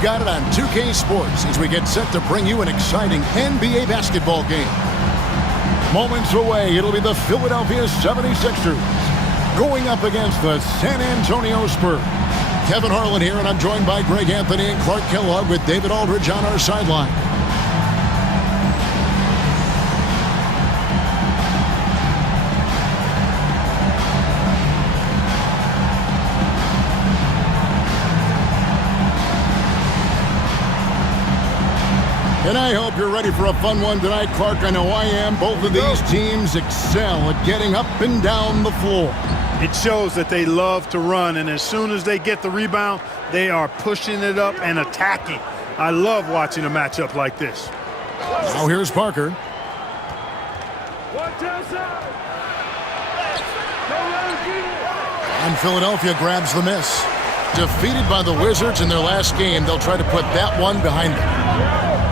You've got it on 2K Sports as we get set to bring you an exciting NBA basketball game. Moments away, it'll be the Philadelphia 76ers going up against the San Antonio Spurs. Kevin Harlan here, and I'm joined by Greg Anthony and Clark Kellogg with David Aldridge on our sideline. And I hope you're ready for a fun one tonight, Clark. I know I am. Both of these teams excel at getting up and down the floor. It shows that they love to run, and as soon as they get the rebound, they are pushing it up and attacking. I love watching a matchup like this. Now here's Parker. And Philadelphia grabs the miss. Defeated by the Wizards in their last game, they'll try to put that one behind them.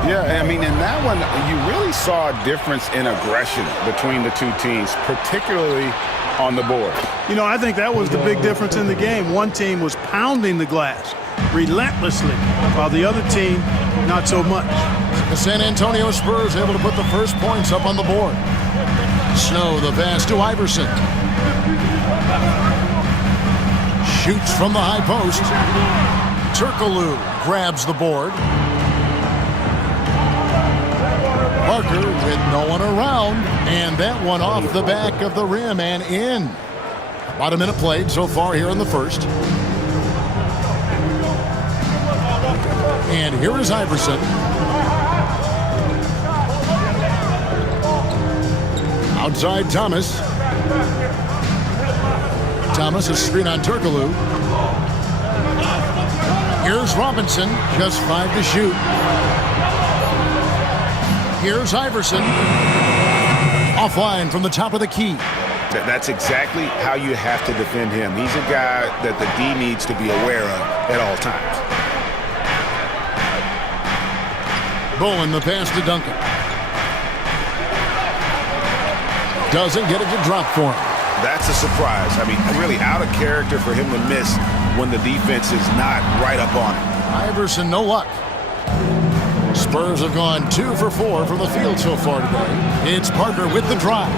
Yeah, I mean, in that one, you really saw a difference in aggression between the two teams, particularly on the board. You know, I think that was the big difference in the game. One team was pounding the glass relentlessly, while the other team, not so much. The San Antonio Spurs able to put the first points up on the board. Snow, the pass to Iverson. Shoots from the high post. Turkoglu grabs the board. Parker with no one around, and that one off the back of the rim and in. About a minute played so far here in the first. And here is Iverson. Outside Thomas. Thomas is screen on Turkoglu. Here's Robinson, just 5 to shoot. Here's Iverson. Offline from the top of the key. That's exactly how you have to defend him. He's a guy that the D needs to be aware of at all times. Bowen, the pass to Duncan. Doesn't get it to drop for him. That's a surprise. I mean, really out of character for him to miss when the defense is not right up on him. Iverson, no luck. Spurs have gone 2 for 4 from the field so far today. It's Parker with the drive.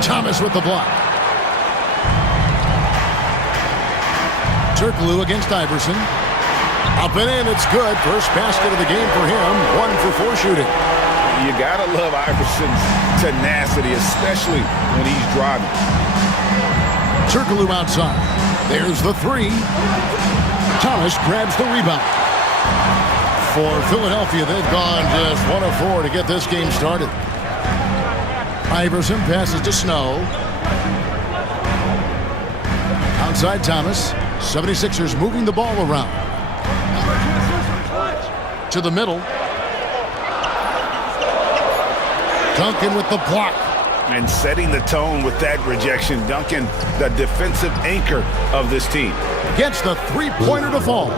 Thomas with the block. Turkoglu against Iverson. Up and in, it's good. First basket of the game for him. 1 for 4 shooting. You gotta love Iverson's tenacity, especially when he's driving. Turkoglu outside. There's the 3. Thomas grabs the rebound. For Philadelphia, they've gone just 1 of 4 to get this game started. Iverson passes to Snow. Outside Thomas. 76ers moving the ball around. To the middle. Duncan with the block. And setting the tone with that rejection. Duncan, the defensive anchor of this team. Gets the three-pointer to fall.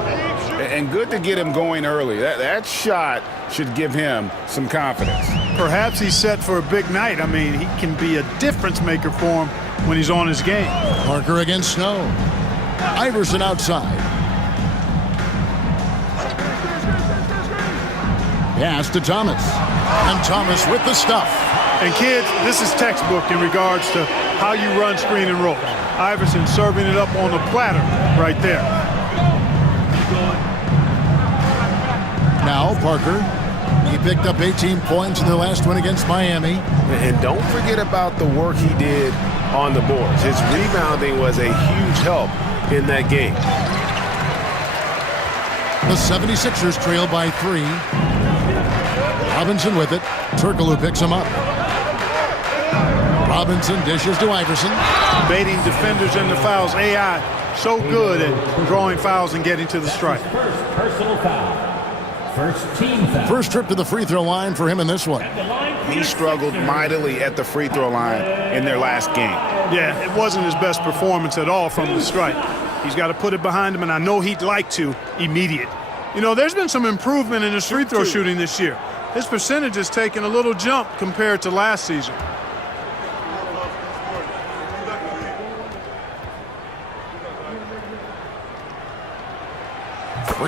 And good to get him going early. That shot should give him some confidence. Perhaps he's set for a big night. I mean, he can be a difference maker for him when he's on his game. Parker against Snow. Iverson outside. Pass to Thomas. And Thomas with the stuff. And kids, this is textbook in regards to how you run screen and roll. Iverson serving it up on the platter right there. Now Parker. He picked up 18 points in their last win against Miami. And don't forget about the work he did on the boards. His rebounding was a huge help in that game. The 76ers trail by 3. Robinson with it. Turkoglu picks him up. Robinson dishes to Iverson. Baiting defenders into fouls. AI so good at drawing fouls and getting to the stripe. Personal foul. First team foul. First trip to the free throw line for him in this one. He struggled mightily at the free throw line in their last game. Yeah, it wasn't his best performance at all from the stripe. He's got to put it behind him, and I know he'd like to immediate. You know, there's been some improvement in his free throw shooting this year. His percentage has taken a little jump compared to last season.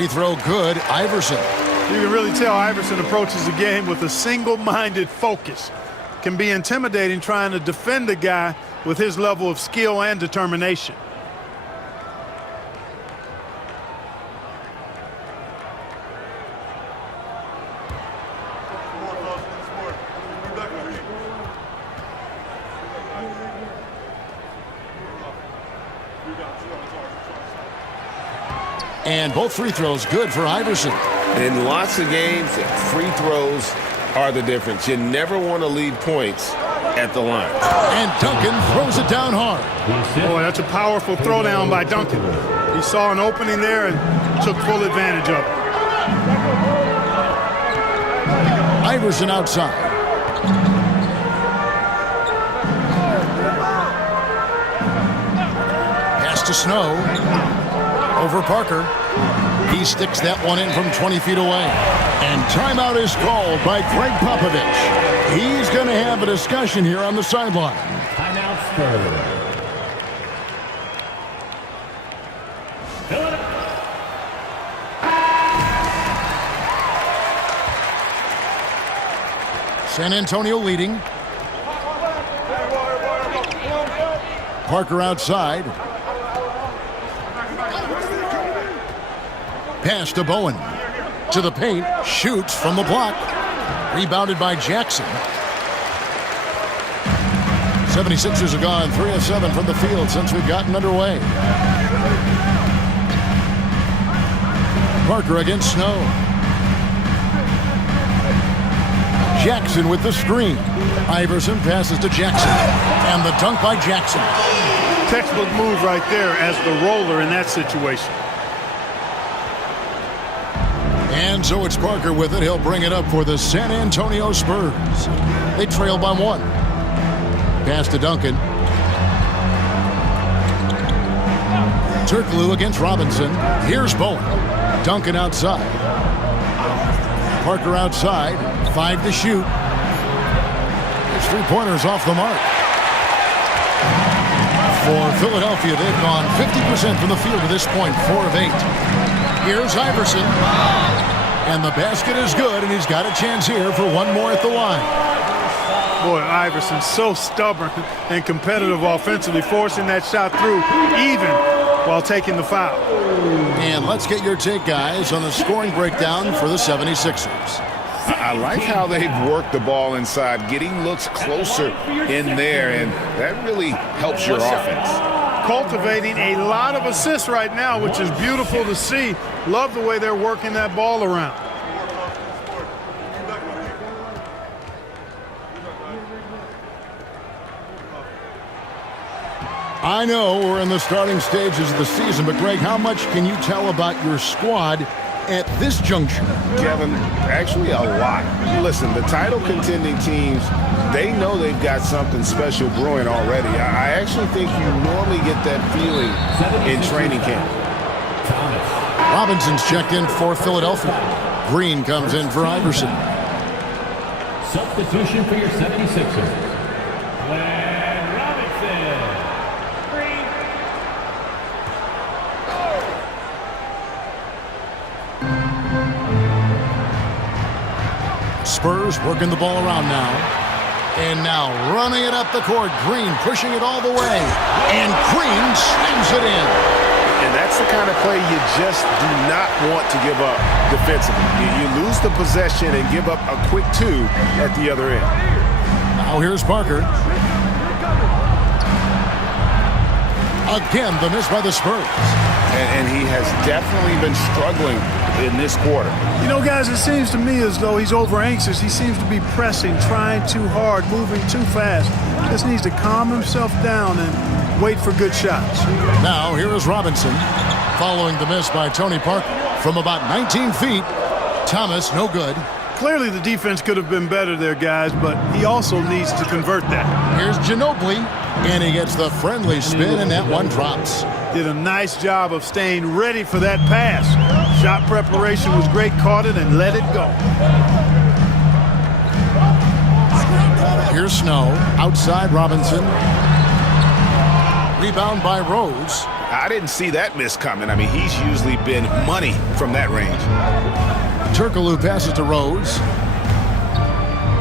Free throw good, Iverson. You can really tell Iverson approaches the game with a single-minded focus. Can be intimidating trying to defend a guy with his level of skill and determination. And both free throws good for Iverson. In lots of games, free throws are the difference. You never want to leave points at the line. And Duncan throws it down hard. Boy, that's a powerful throwdown by Duncan. He saw an opening there and took full advantage of it. Iverson outside. Pass to Snow. Over Parker. He sticks that one in from 20 feet away. And timeout is called by Greg Popovich. He's going to have a discussion here on the sideline. Timeout Spurs. San Antonio leading. Parker outside. Pass to Bowen. To the paint. Shoots from the block. Rebounded by Jackson. 76ers have gone 3 of 7 from the field since we've gotten underway. Parker against Snow. Jackson with the screen. Iverson passes to Jackson. And the dunk by Jackson. Textbook move right there as the roller in that situation. And so it's Parker with it. He'll bring it up for the San Antonio Spurs. They trail by 1. Pass to Duncan. Turkoglu against Robinson. Here's Bowen. Duncan outside. Parker outside. 5 to shoot. His three-pointers off the mark. For Philadelphia, they've gone 50% from the field to this point, 4 of 8. Here's Iverson. And the basket is good, and he's got a chance here for one more at the line. Boy, Iverson's so stubborn and competitive offensively, forcing that shot through even while taking the foul. And let's get your take, guys, on the scoring breakdown for the 76ers. I like how they've worked the ball inside, getting looks closer in there, and that really helps your offense. Cultivating a lot of assists right now, which is beautiful to see. Love the way they're working that ball around. I know we're in the starting stages of the season, but Greg, how much can you tell about your squad at this juncture? Kevin, actually a lot. Listen, the title contending teams, they know they've got something special brewing already. I actually think you normally get that feeling in training camp. Robinson's checked in for Philadelphia. Green comes in for Iverson. Substitution for your 76ers. Glenn Robinson. Green. Spurs working the ball around now. And now running it up the court. Green pushing it all the way. And Green slams it in. And that's the kind of play you just do not want to give up defensively. You lose the possession and give up a quick 2 at the other end. Now here's Parker. Again, the miss by the Spurs. And he has definitely been struggling in this quarter. You know, guys, it seems to me as though he's over anxious. He seems to be pressing, trying too hard, moving too fast. Just needs to calm himself down and wait for good shots. Now here is Robinson following the miss by Tony Parker from about 19 feet. Thomas, no good. Clearly the defense could have been better there, guys, but he also needs to convert that. Here's Ginobili, and he gets the friendly spin, and that one drops. Did a nice job of staying ready for that pass. Shot preparation was great, caught it and let it go. Here's Snow, outside Robinson. Rebound by Rose. I didn't see that miss coming. I mean, he's usually been money from that range. Turkoglu passes to Rose.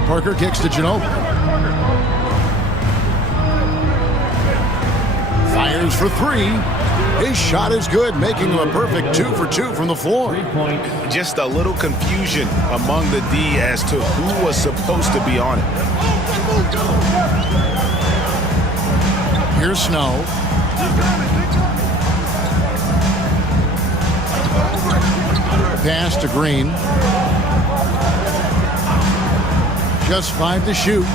Parker kicks to Ginobili. Fires for three. His shot is good, making him a perfect 2 for 2 from the floor. Just a little confusion among the D as to who was supposed to be on it. Here's Snow. Pass to Green. Just 5 to shoot.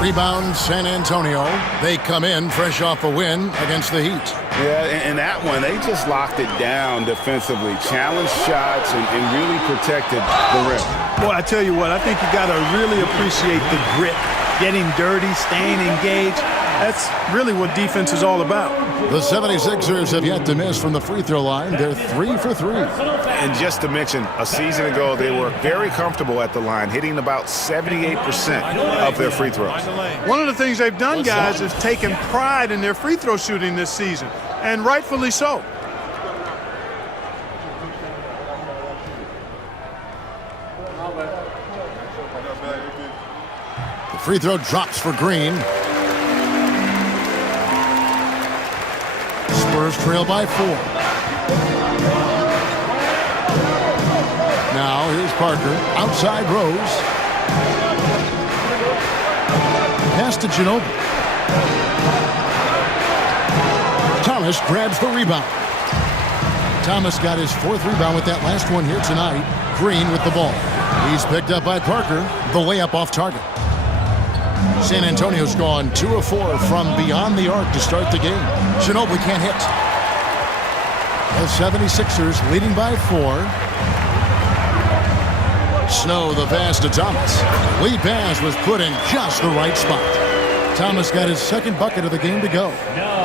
Rebound San Antonio. They come in fresh off a win against the Heat. Yeah, and that one, they just locked it down defensively. Challenged shots and really protected the rim. Boy, I tell you what, I think you got to really appreciate the grit. Getting dirty, staying engaged. That's really what defense is all about. The 76ers have yet to miss from the free throw line. They're 3 for 3. And just to mention, a season ago, they were very comfortable at the line, hitting about 78% of their free throws. One of the things they've done, guys, is taken pride in their free throw shooting this season, and rightfully so. The free throw drops for Green. Spurs trail by 4. Now here's Parker. Outside Rose. Pass to Ginobili. Thomas grabs the rebound. Thomas got his 4th rebound with that last one here tonight. Green with the ball. He's picked up by Parker. The layup off target. San Antonio's gone 2 of 4 from beyond the arc to start the game. Ginobili can't hit. The 76ers leading by 4. Snow the pass to Thomas. Lead pass was put in just the right spot. Thomas got his 2nd bucket of the game to go.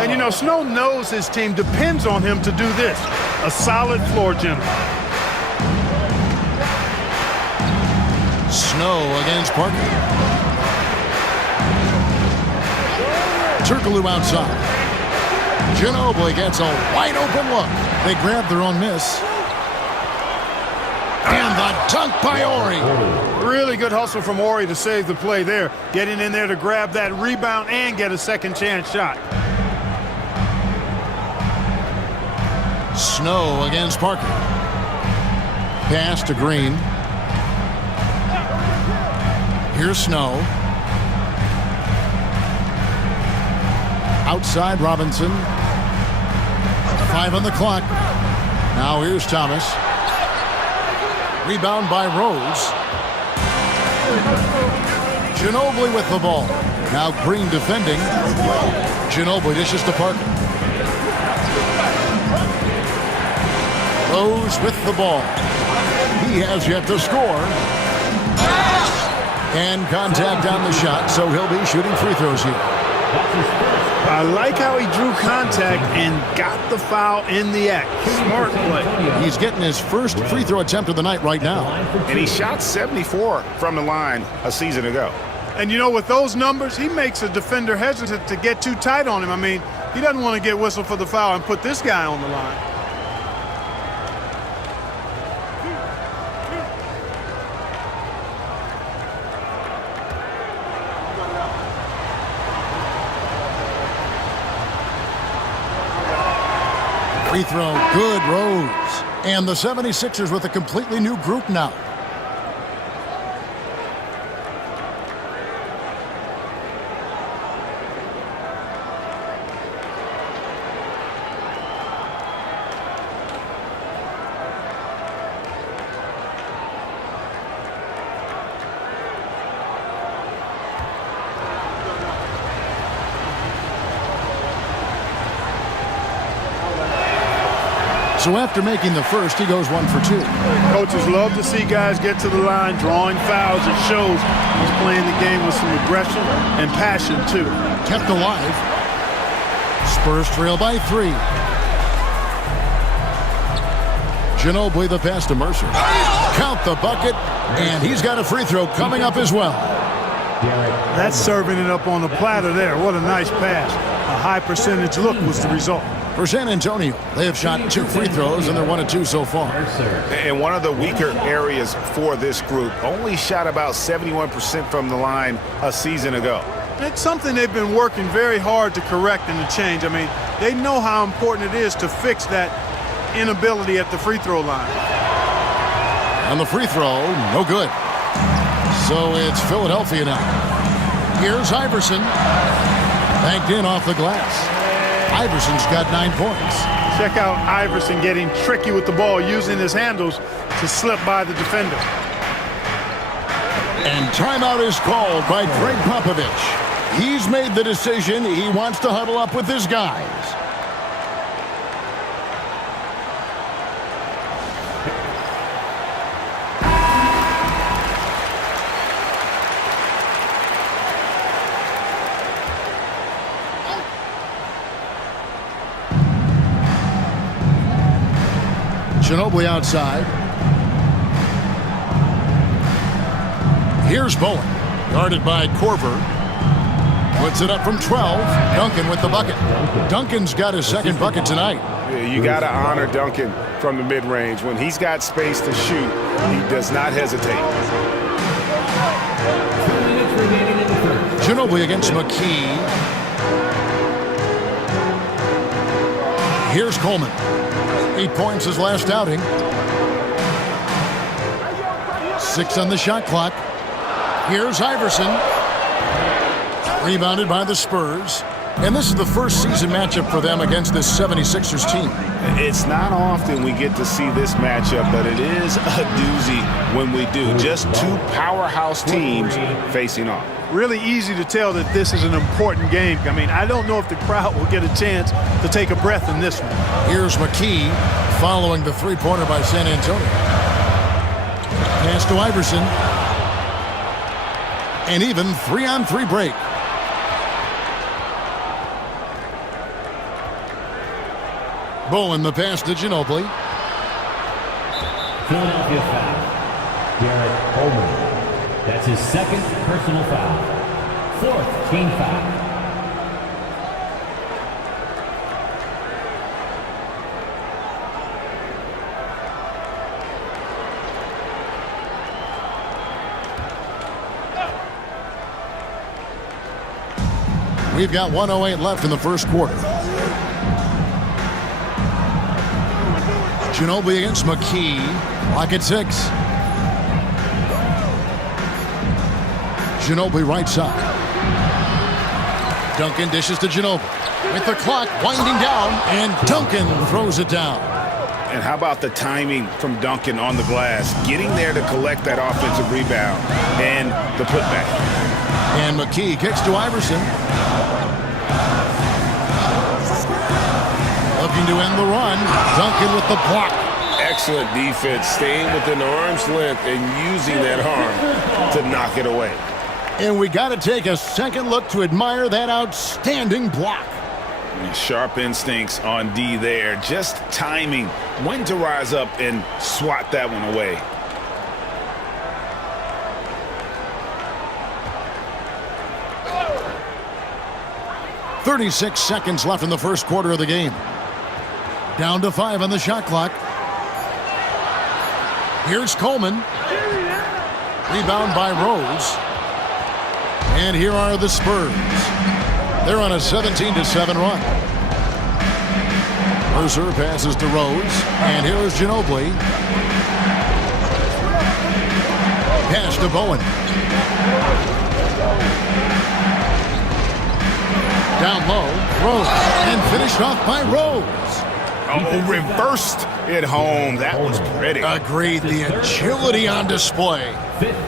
And you know, Snow knows his team depends on him to do this. A solid floor general. Snow against Parker. Turkoglu outside. Ginobili gets a wide open look. They grab their own miss. And the dunk by Ori. Really good hustle from Ori to save the play there. Getting in there to grab that rebound and get a second chance shot. Snow against Parker. Pass to Green. Here's Snow. Outside Robinson. 5 on the clock. Now here's Thomas. Rebound by Rose. Ginobili with the ball. Now Green defending. Ginobili dishes to Parker. Rose with the ball. He has yet to score. And contact on the shot, so he'll be shooting free throws here. I like how he drew contact and got the foul in the act. Smart play. He's getting his first free throw attempt of the night right now. And he shot 74 from the line a season ago. And you know, with those numbers, he makes a defender hesitant to get too tight on him. I mean, he doesn't want to get whistled for the foul and put this guy on the line. Free throw, good, Rose. And the 76ers with a completely new group now. So after making the first, he goes 1 for 2. Coaches love to see guys get to the line, drawing fouls. It shows he's playing the game with some aggression and passion, too. Kept alive. Spurs trail by 3. Ginobili the pass to Mercer. Count the bucket, and he's got a free throw coming up as well. That's serving it up on the platter there. What a nice pass. A high percentage look was the result. For San Antonio, they have shot 2 free throws, and they're 1 of 2 so far. And one of the weaker areas for this group, only shot about 71% from the line a season ago. It's something they've been working very hard to correct and to change. I mean, they know how important it is to fix that inability at the free throw line. On the free throw, no good. So it's Philadelphia now. Here's Iverson. Banked in off the glass. Iverson's got 9 points. Check out Iverson getting tricky with the ball, using his handles to slip by the defender. And timeout is called by Greg Popovich. He's made the decision. He wants to huddle up with his guys. Ginobili outside. Here's Bowen, guarded by Korver. Puts it up from 12. Duncan with the bucket. Duncan's got his second bucket tonight. Yeah, you got to honor Duncan from the mid-range. When he's got space to shoot, he does not hesitate. 2 minutes remaining in the first. Ginobili against McKee. Here's Coleman. 8 points his last outing. 6 on the shot clock. Here's Iverson. Rebounded by the Spurs. And this is the first season matchup for them against this 76ers team. It's not often we get to see this matchup, but it is a doozy when we do. Just 2 powerhouse teams facing off. Really easy to tell that this is an important game. I mean, I don't know if the crowd will get a chance to take a breath in this one. Here's McKee following the three-pointer by San Antonio. Pass to Iverson. An even 3-on-3 break. Bowen the pass to Ginobili. Philadelphia foul. Garrett Coleman. That's his second personal foul. 4th team foul. We've got 1:08 left in the first quarter. Ginobili against McKee. Clock at 6. Ginobili right side. Duncan dishes to Ginobili. With the clock winding down, and Duncan throws it down. And how about the timing from Duncan on the glass, getting there to collect that offensive rebound and the putback. And McKee kicks to Iverson. Looking to end the run. Duncan with the block. Excellent defense, staying within arm's length and using that arm to knock it away. And we got to take a second look to admire that outstanding block. Sharp instincts on D there. Just timing when to rise up and swat that one away. .36 seconds left in the first quarter of the game. Down to 5 on the shot clock. Here's Coleman. Rebound by Rose. And here are the Spurs. They're on a 17-7 run. Mercer passes to Rose. And here is Ginobili. Pass to Bowen. Down low, Rose. And finished off by Rose. Oh, reversed it home. That was pretty. Agreed. The agility on display.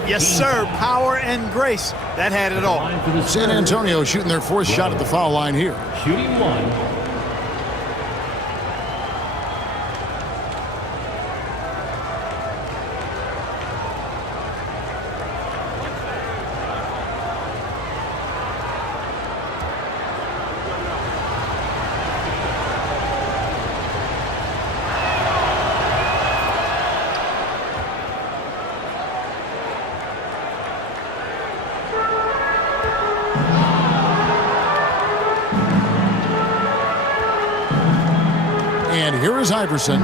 Yes, sir. Power and grace. That had it all. San Antonio shooting their 4th shot at the foul line here. Shooting 1. Iverson.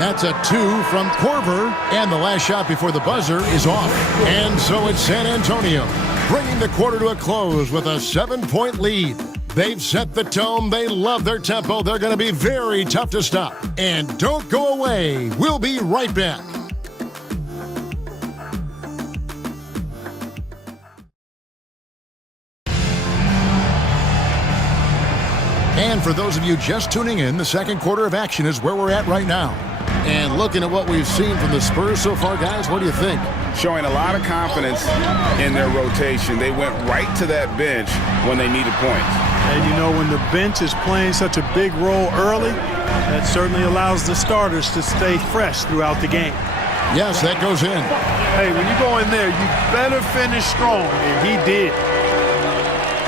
That's a 2 from Korver, and the last shot before the buzzer is off. And so it's San Antonio, bringing the quarter to a close with a 7-point lead. They've set the tone. They love their tempo. They're going to be very tough to stop. And don't go away. We'll be right back. And for those of you just tuning in, the second quarter of action is where we're at right now. And looking at what we've seen from the Spurs so far, guys, what do you think? Showing a lot of confidence in their rotation. They went right to that bench when they needed points. And you know, when the bench is playing such a big role early, that certainly allows the starters to stay fresh throughout the game. Yes, that goes in. Hey, when you go in there, you better finish strong, and he did.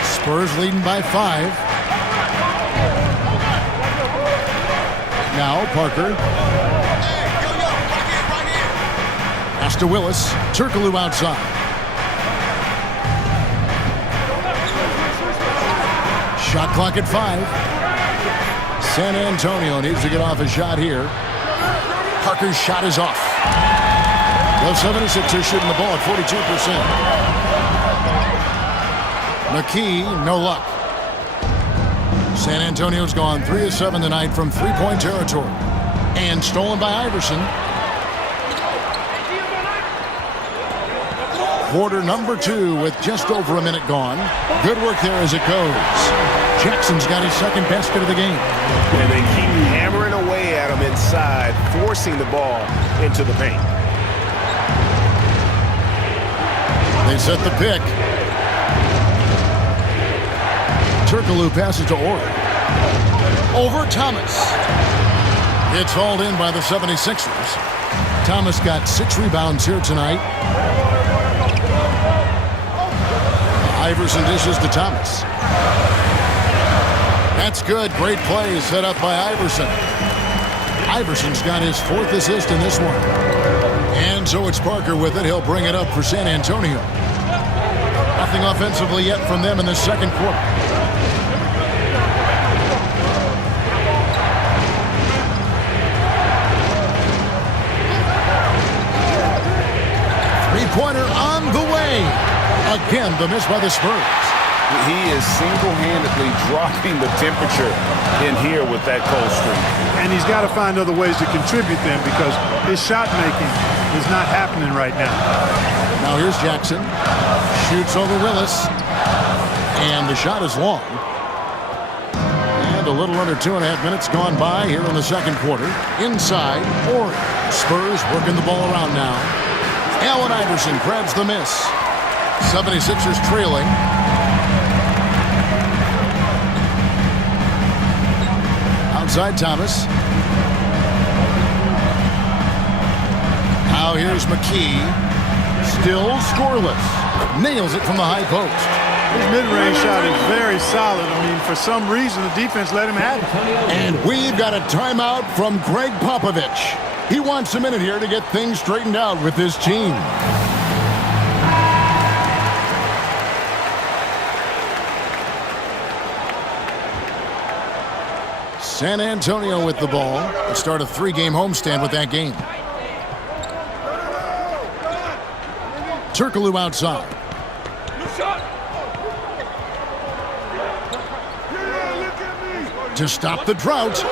Spurs leading by 5. Now Parker. Pass to Willis. Turkoglu outside. Shot clock at 5. San Antonio needs to get off a shot here. Parker's shot is off. The 76ers shooting the ball at 42%. McKee, no luck. San Antonio's gone 3 of 7 tonight from three-point territory. And stolen by Iverson. Quarter number 2 with just over a minute gone. Good work there as it goes. Jackson's got his second basket of the game. And they keep hammering away at him inside, forcing the ball into the paint. They set the pick. Turkoglu passes to Ori. Over Thomas. It's hauled in by the 76ers. Thomas got 6 rebounds here tonight. Iverson dishes to Thomas. That's good. Great play set up by Iverson. Iverson's got his 4th assist in this one. And so it's Parker with it. He'll bring it up for San Antonio. Nothing offensively yet from them in the second quarter. Three-pointer on the way. Again, the miss by the Spurs. He is single-handedly dropping the temperature in here with that cold streak. And he's got to find other ways to contribute then, because his shot making is not happening right now. Now here's Jackson. Shoots over Willis. And the shot is long. And a little under 2.5 minutes gone by here in the second quarter. Inside, Ori. Spurs working the ball around now. Allen Iverson grabs the miss. 76ers trailing. Outside Thomas. Now here's McKee. Still scoreless. Nails it from the high post. His mid-range shot is very solid. I mean, for some reason, the defense let him have it. And we've got a timeout from Greg Popovich. He wants a minute here to get things straightened out with his team. San Antonio with the ball. They start a 3-game homestand with that game. Turkoglu outside. To stop the drought,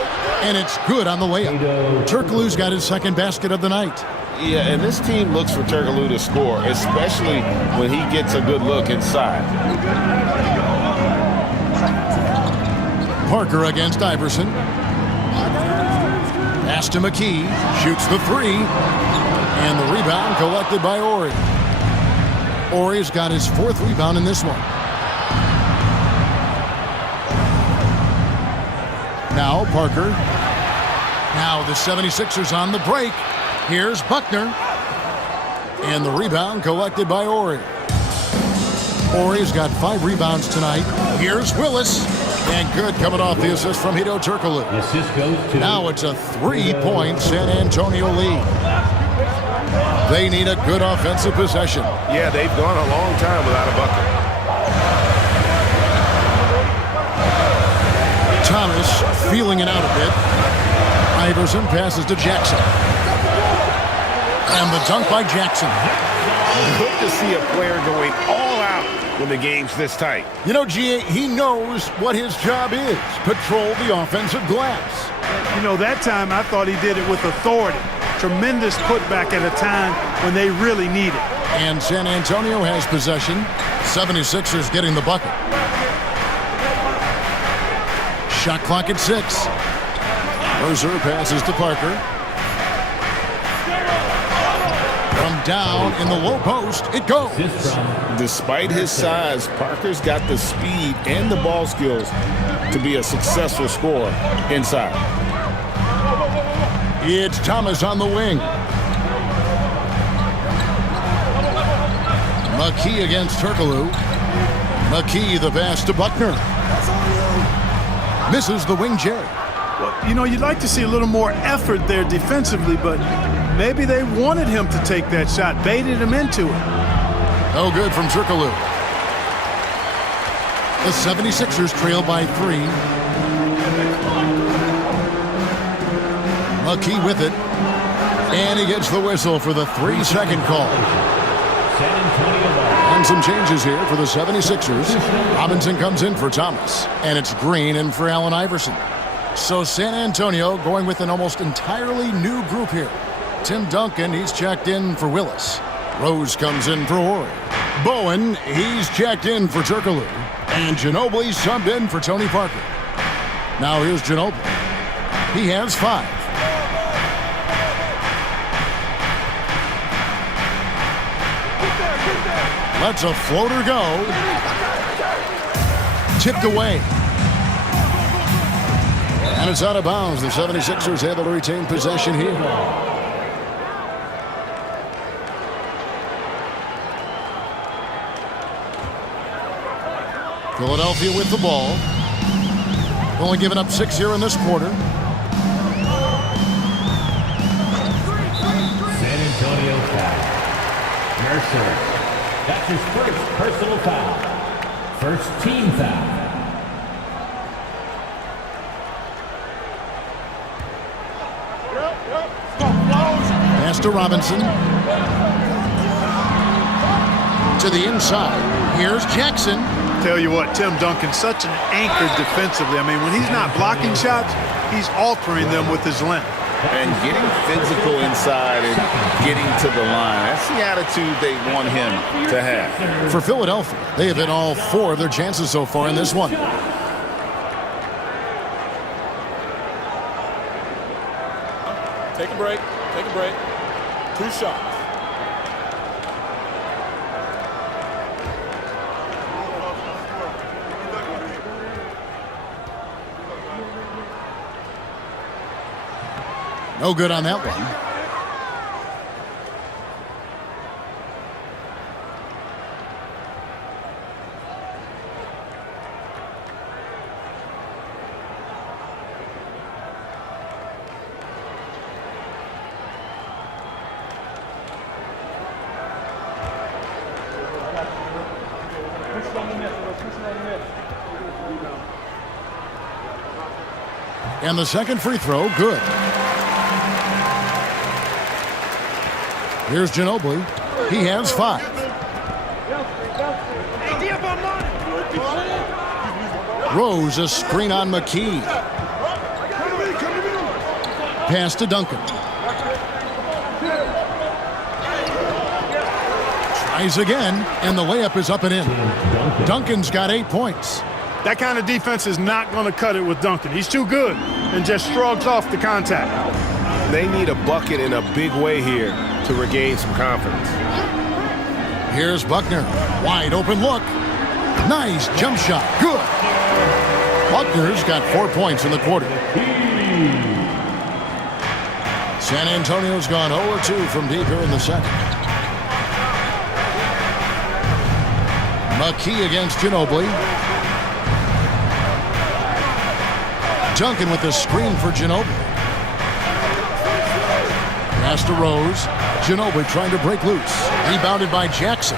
and it's good on the layup. Turkoglu's got his second basket of the night. Yeah, and this team looks for Turkoglu to score, especially when he gets a good look inside. Parker against Iverson. Pass to McKee. Shoots the 3. And the rebound collected by Ori. Ori's got his 4th rebound in this one. Now Parker. Now the 76ers on the break. Here's Buckner. And the rebound collected by Ori. Ori's got 5 rebounds tonight. Here's Willis. And good coming off the assist from Hedo Turkoglu. Now it's a 3-point San Antonio lead. They need a good offensive possession. Yeah, they've gone a long time without a bucket. Thomas Willis feeling it out a bit. Iverson passes to Jackson. And the dunk by Jackson. Good to see a player going all out when the game's this tight. You know, G.A., he knows what his job is. Patrol the offensive glass. You know, that time I thought he did it with authority. Tremendous putback at a time when they really need it. And San Antonio has possession. 76ers getting the bucket. Shot clock at 6. Mercer passes to Parker. From down in the low post, it goes. Despite his size, Parker's got the speed and the ball skills to be a successful scorer inside. It's Thomas on the wing. McKee against Turkoglu. McKee the pass to Buckner. Misses the wing J. Well, you know, you'd like to see a little more effort there defensively, but maybe they wanted him to take that shot, baited him into it. No good from Turkoglu. The 76ers trail by 3. McKee with it. And he gets the whistle for the 3-second call. And some changes here for the 76ers. Robinson comes in for Thomas. And it's Green in for Allen Iverson. So San Antonio going with an almost entirely new group here. Tim Duncan, he's checked in for Willis. Rose comes in for Horry. Bowen, he's checked in for Turkoglu. And Ginobili subbed in for Tony Parker. Now here's Ginobili. He has 5. Lets a floater go. Tipped away. And it's out of bounds. The 76ers able to retain possession here. Philadelphia with the ball. Only giving up 6 here in this quarter. San Antonio foul. Mercer. That's his first personal foul. First team foul. Pass to Robinson. To the inside. Here's Jackson. Tell you what, Tim Duncan's such an anchor defensively. I mean, when he's not blocking shots, he's altering them with his length. And getting physical inside and getting to the line. That's the attitude they want him to have. For Philadelphia, they have hit all 4 of their chances so far in this one. Take a break. Take a break. 2 shots. No good on that one. And the second free throw, good. Here's Ginobili. He has 5. Rose, a screen on McKee. Pass to Duncan. Tries again, and the layup is up and in. Duncan's got 8 points. That kind of defense is not going to cut it with Duncan. He's too good and just shrugs off the contact. They need a bucket in a big way here to regain some confidence. Here's Buckner. Wide open look. Nice jump shot. Good. Buckner's got 4 points in the quarter. San Antonio's gone 0-2 from deep here in the second. McKee against Ginobili. Duncan with the screen for Ginobili. Pass to Rose. Ginobili trying to break loose. Rebounded by Jackson.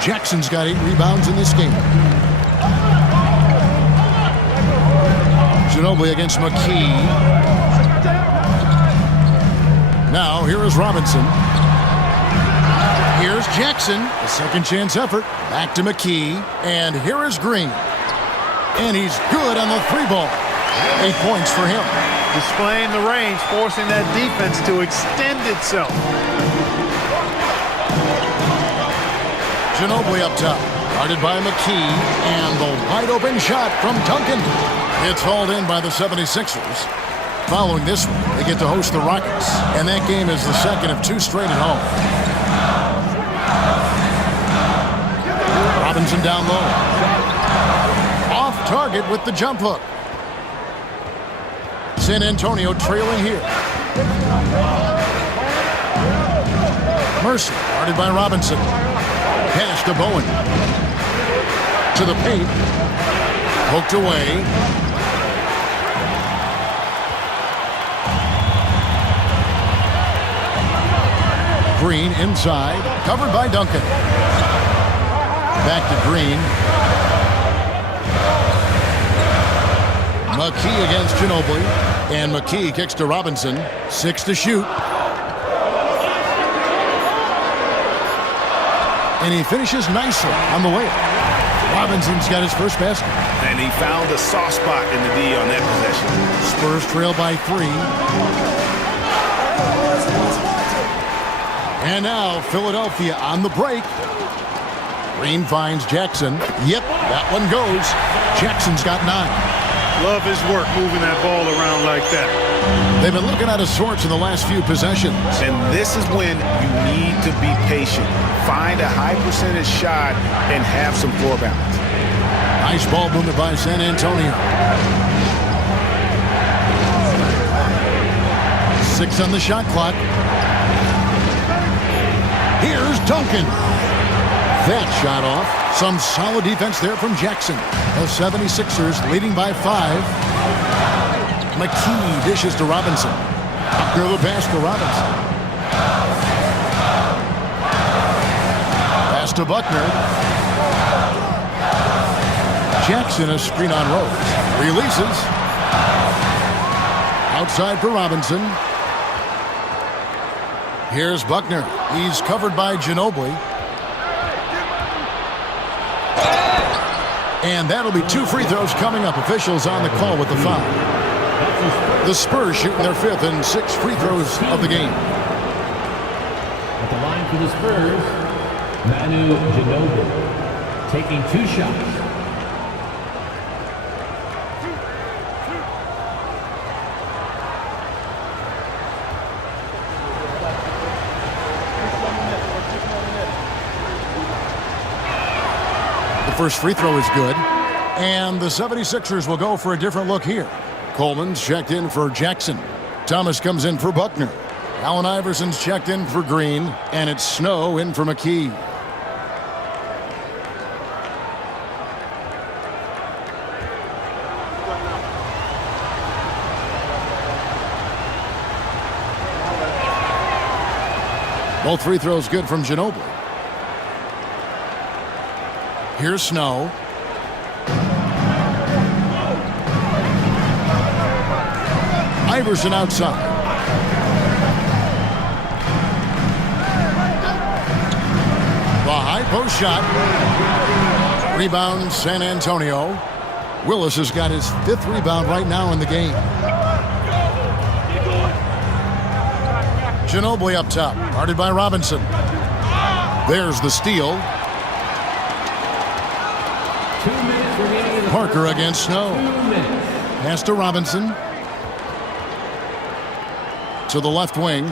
Jackson's got 8 rebounds in this game. Ginobili against McKee. Now, here is Robinson. Here's Jackson. A second chance effort. Back to McKee. And here is Green. And he's good on the three ball. 8 points for him. Displaying the range, forcing that defense to extend itself. Ginobili up top. Guarded by McKee. And the wide open shot from Duncan. It's hauled in by the 76ers. Following this one, they get to host the Rockets. And that game is the second of 2 straight at home. Robinson down low. Off target with the jump hook. San Antonio trailing here. Mercer, guarded by Robinson. Pass to Bowen. To the paint. Poked away. Green inside. Covered by Duncan. Back to Green. McKee against Ginobili. And McKee kicks to Robinson. 6 to shoot. And he finishes nicely on the way. Robinson's got his first basket. And he found a soft spot in the D on that possession. Spurs trail by 3. And now Philadelphia on the break. Green finds Jackson. Yep, that one goes. Jackson's got 9. Love his work moving that ball around like that. They've been looking out of sorts in the last few possessions. And this is when you need to be patient. Find a high percentage shot and have some floor balance. Nice ball movement by San Antonio. 6 on the shot clock. Here's Duncan. That shot off. Some solid defense there from Jackson. The 76ers leading by 5. McKee dishes to Robinson. Buckner the pass to Robinson. Pass to Buckner. Jackson a screen on Rose. Releases. Outside for Robinson. Here's Buckner. He's covered by Ginobili. And that'll be 2 free throws coming up. Officials on the call with the foul. The Spurs shooting their 5th and 6th free throws of the game. At the line for the Spurs, Manu Ginobili taking 2 shots. First free throw is good. And the 76ers will go for a different look here. Coleman's checked in for Jackson. Thomas comes in for Buckner. Allen Iverson's checked in for Green. And it's Snow in for McKee. Both free throws good from Ginobili. Here's Snow. Iverson outside. The high post shot. Rebound San Antonio. Willis has got his 5th rebound right now in the game. Ginobili up top. Guarded by Robinson. There's the steal. Parker against Snow. Pass to Robinson. To the left wing.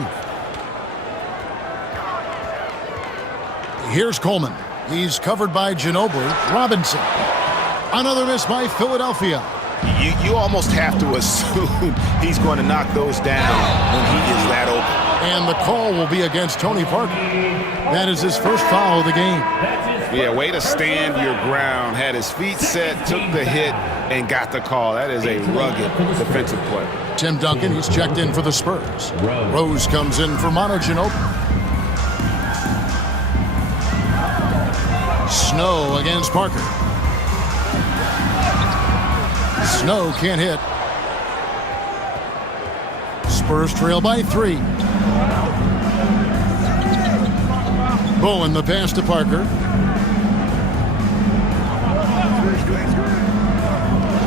Here's Coleman. He's covered by Ginobili. Robinson. Another miss by Philadelphia. You almost have to assume he's going to knock those down when he is that open. And the call will be against Tony Parker. That is his first foul of the game. Yeah, way to stand your ground. Had his feet set, took the hit, and got the call. That is a rugged defensive play. Tim Duncan, he's checked in for the Spurs. Rose comes in for Manu Ginobili. Snow against Parker. Snow can't hit. Spurs trail by 3. Bowen the pass to Parker.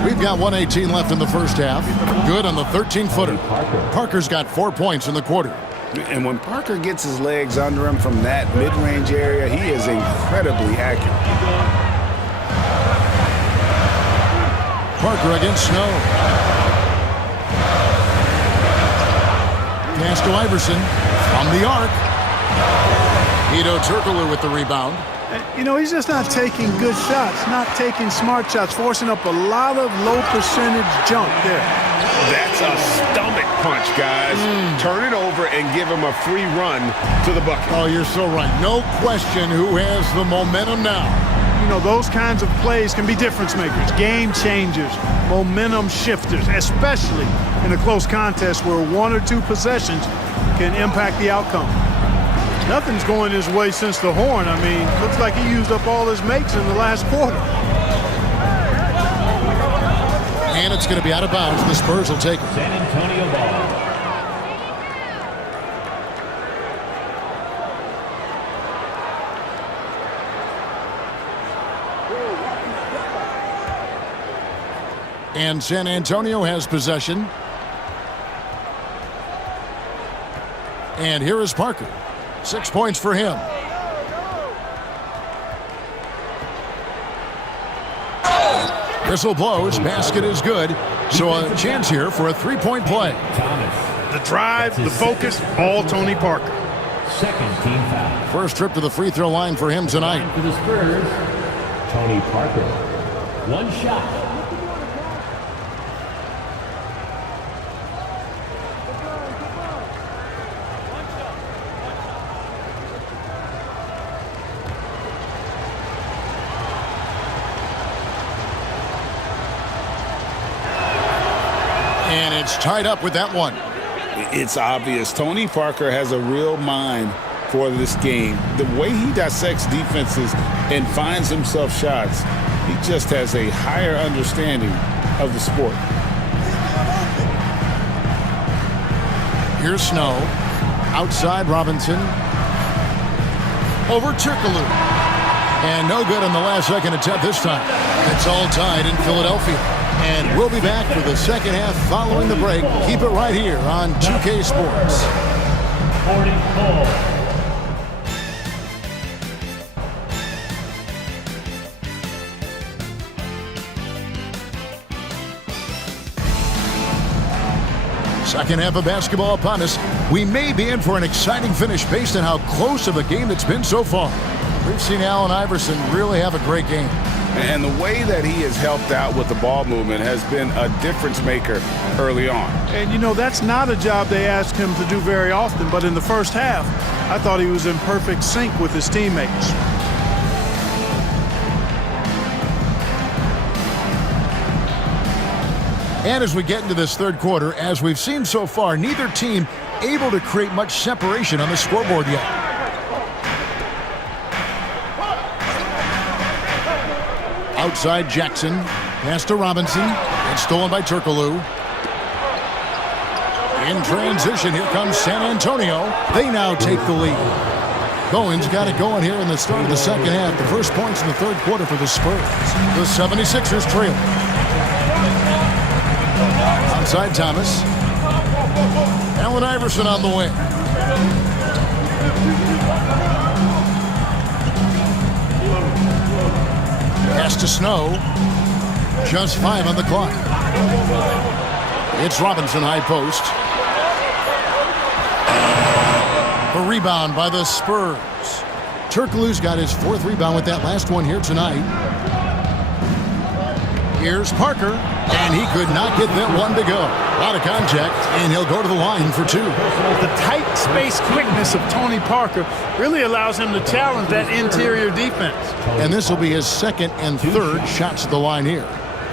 We've got 1:18 left in the first half. Good on the 13-footer. Parker's got 4 points in the quarter. And when Parker gets his legs under him from that mid-range area, he is incredibly accurate. Parker against Snow. Pass to Iverson from the arc. Hedo Turkoglu with the rebound. You know, he's just not taking good shots, not taking smart shots, forcing up a lot of low percentage jump there. That's a stomach punch, guys. Turn it over and give him a free run to the bucket. Oh, you're so right. No question who has the momentum now. You know, those kinds of plays can be difference makers, game changers, momentum shifters, especially in a close contest where 1 or 2 possessions can impact the outcome. Nothing's going his way since the horn. I mean, looks like he used up all his makes in the last quarter. And it's going to be out of bounds. The Spurs will take it. San Antonio ball. And San Antonio has possession. And here is Parker. 6 points for him. Whistle blows. Basket is good. So a chance here for a 3-point play. The drive, the focus, all Tony Parker. Second team foul. First trip to the free throw line for him tonight. For the Spurs, Tony Parker. 1 shot. And it's tied up with that one. It's obvious. Tony Parker has a real mind for this game. The way he dissects defenses and finds himself shots, he just has a higher understanding of the sport. Here's Snow. Outside Robinson. Over Turkoglu. And no good on the last second attempt this time. It's all tied in Philadelphia. And we'll be back for the second half following the break. Keep it right here on 2K Sports. 44. Second half of basketball upon us. We may be in for an exciting finish based on how close of a game it's been so far. We've seen Allen Iverson really have a great game. And the way that he has helped out with the ball movement has been a difference maker early on. And, you know, that's not a job they ask him to do very often, but in the first half, I thought he was in perfect sync with his teammates. And as we get into this third quarter, as we've seen so far, neither team able to create much separation on the scoreboard yet. Outside Jackson, pass to Robinson. It's stolen by Turkoglu. In transition, here comes San Antonio. They now take the lead. Bowen's got it going here in the start of the second half. The first points in the third quarter for the Spurs. The 76ers trail. Outside Thomas. Allen Iverson on the wing. Pass to Snow. Just 5 on the clock. It's Robinson high post. A rebound by the Spurs. Turkoglu's got his 4th rebound with that last one here tonight. Here's Parker, and he could not get that one to go. A lot of contact, and he'll go to the line for 2. The tight space quickness of Tony Parker really allows him to challenge that interior defense. And this will be his 2nd and 3rd shots at the line here.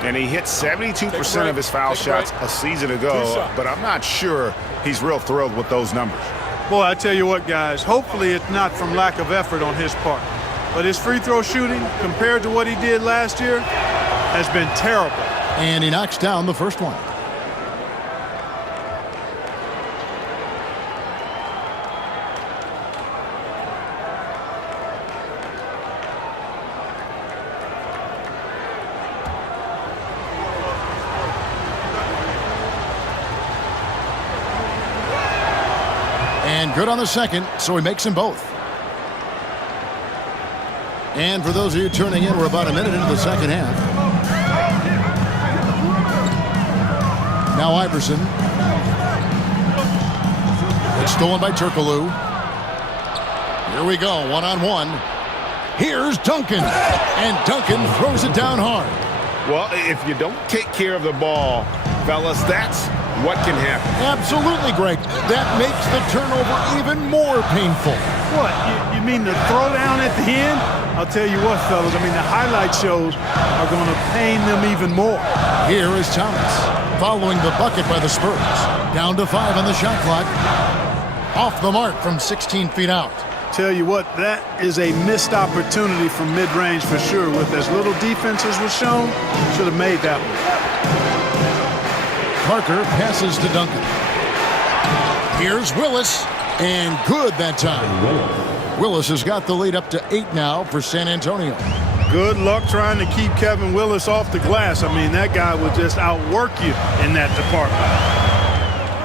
And he hit 72% of his foul shots a season ago, but I'm not sure he's real thrilled with those numbers. Boy, I tell you what, guys, hopefully it's not from lack of effort on his part. But his free throw shooting, compared to what he did last year, has been terrible. And he knocks down the first one. And good on the second, so he makes them both. And for those of you tuning in, we're about a minute into the second half. Now Iverson. It's stolen by Turkoglu. Here we go, one-on-one. Here's Duncan. And Duncan throws it down hard. Well, if you don't take care of the ball, fellas, that's what can happen. Absolutely, Greg. That makes the turnover even more painful. What, you mean the throwdown at the end? I'll tell you what, fellas, I mean, the highlight shows are going to pain them even more. Here is Thomas, following the bucket by the Spurs. Down to 5 on the shot clock. Off the mark from 16 feet out. Tell you what, that is a missed opportunity from mid-range for sure. With as little defense as was shown, should have made that one. Parker passes to Duncan. Here's Willis, and good that time. Willis has got the lead up to 8 now for San Antonio. Good luck trying to keep Kevin Willis off the glass. I mean, that guy will just outwork you in that department.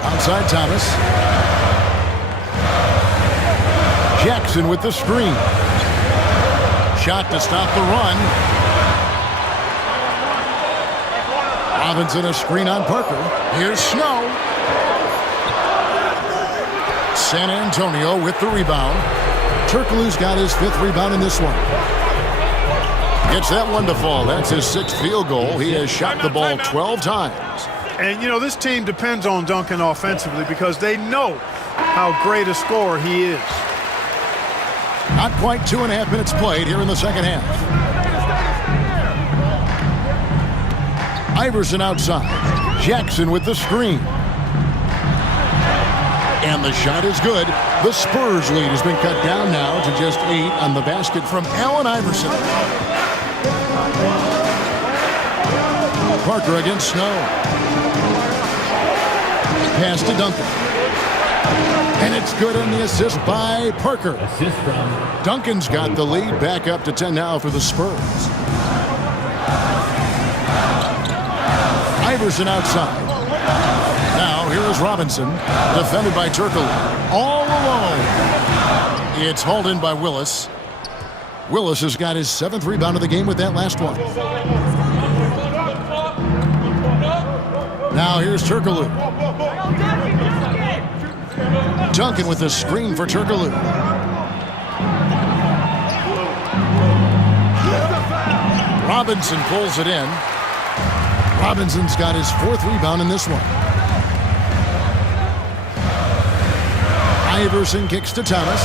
Outside Thomas. Jackson with the screen. Shot to stop the run. Robinson a screen on Parker. Here's Snow. San Antonio with the rebound. Turkoglu's got his 5th rebound in this one. Gets that one to fall. That's his 6th field goal. He has shot the ball 12 times. And, you know, this team depends on Duncan offensively because they know how great a scorer he is. Not quite 2.5 minutes played here in the second half. Iverson outside. Jackson with the screen. And the shot is good. The Spurs lead has been cut down now to just 8 on the basket from Allen Iverson. Parker against Snow. Pass to Duncan. And it's good on the assist by Parker. Assist from Duncan's got the lead back up to 10 now for the Spurs. Iverson outside. Now here is Robinson, defended by Turkoglu. All alone. It's hauled in by Willis. Willis has got his 7th rebound of the game with that last one. Now here's Turkoglu. Duncan with the screen for Turkoglu. Robinson pulls it in. Robinson's got his 4th rebound in this one. Iverson kicks to Thomas.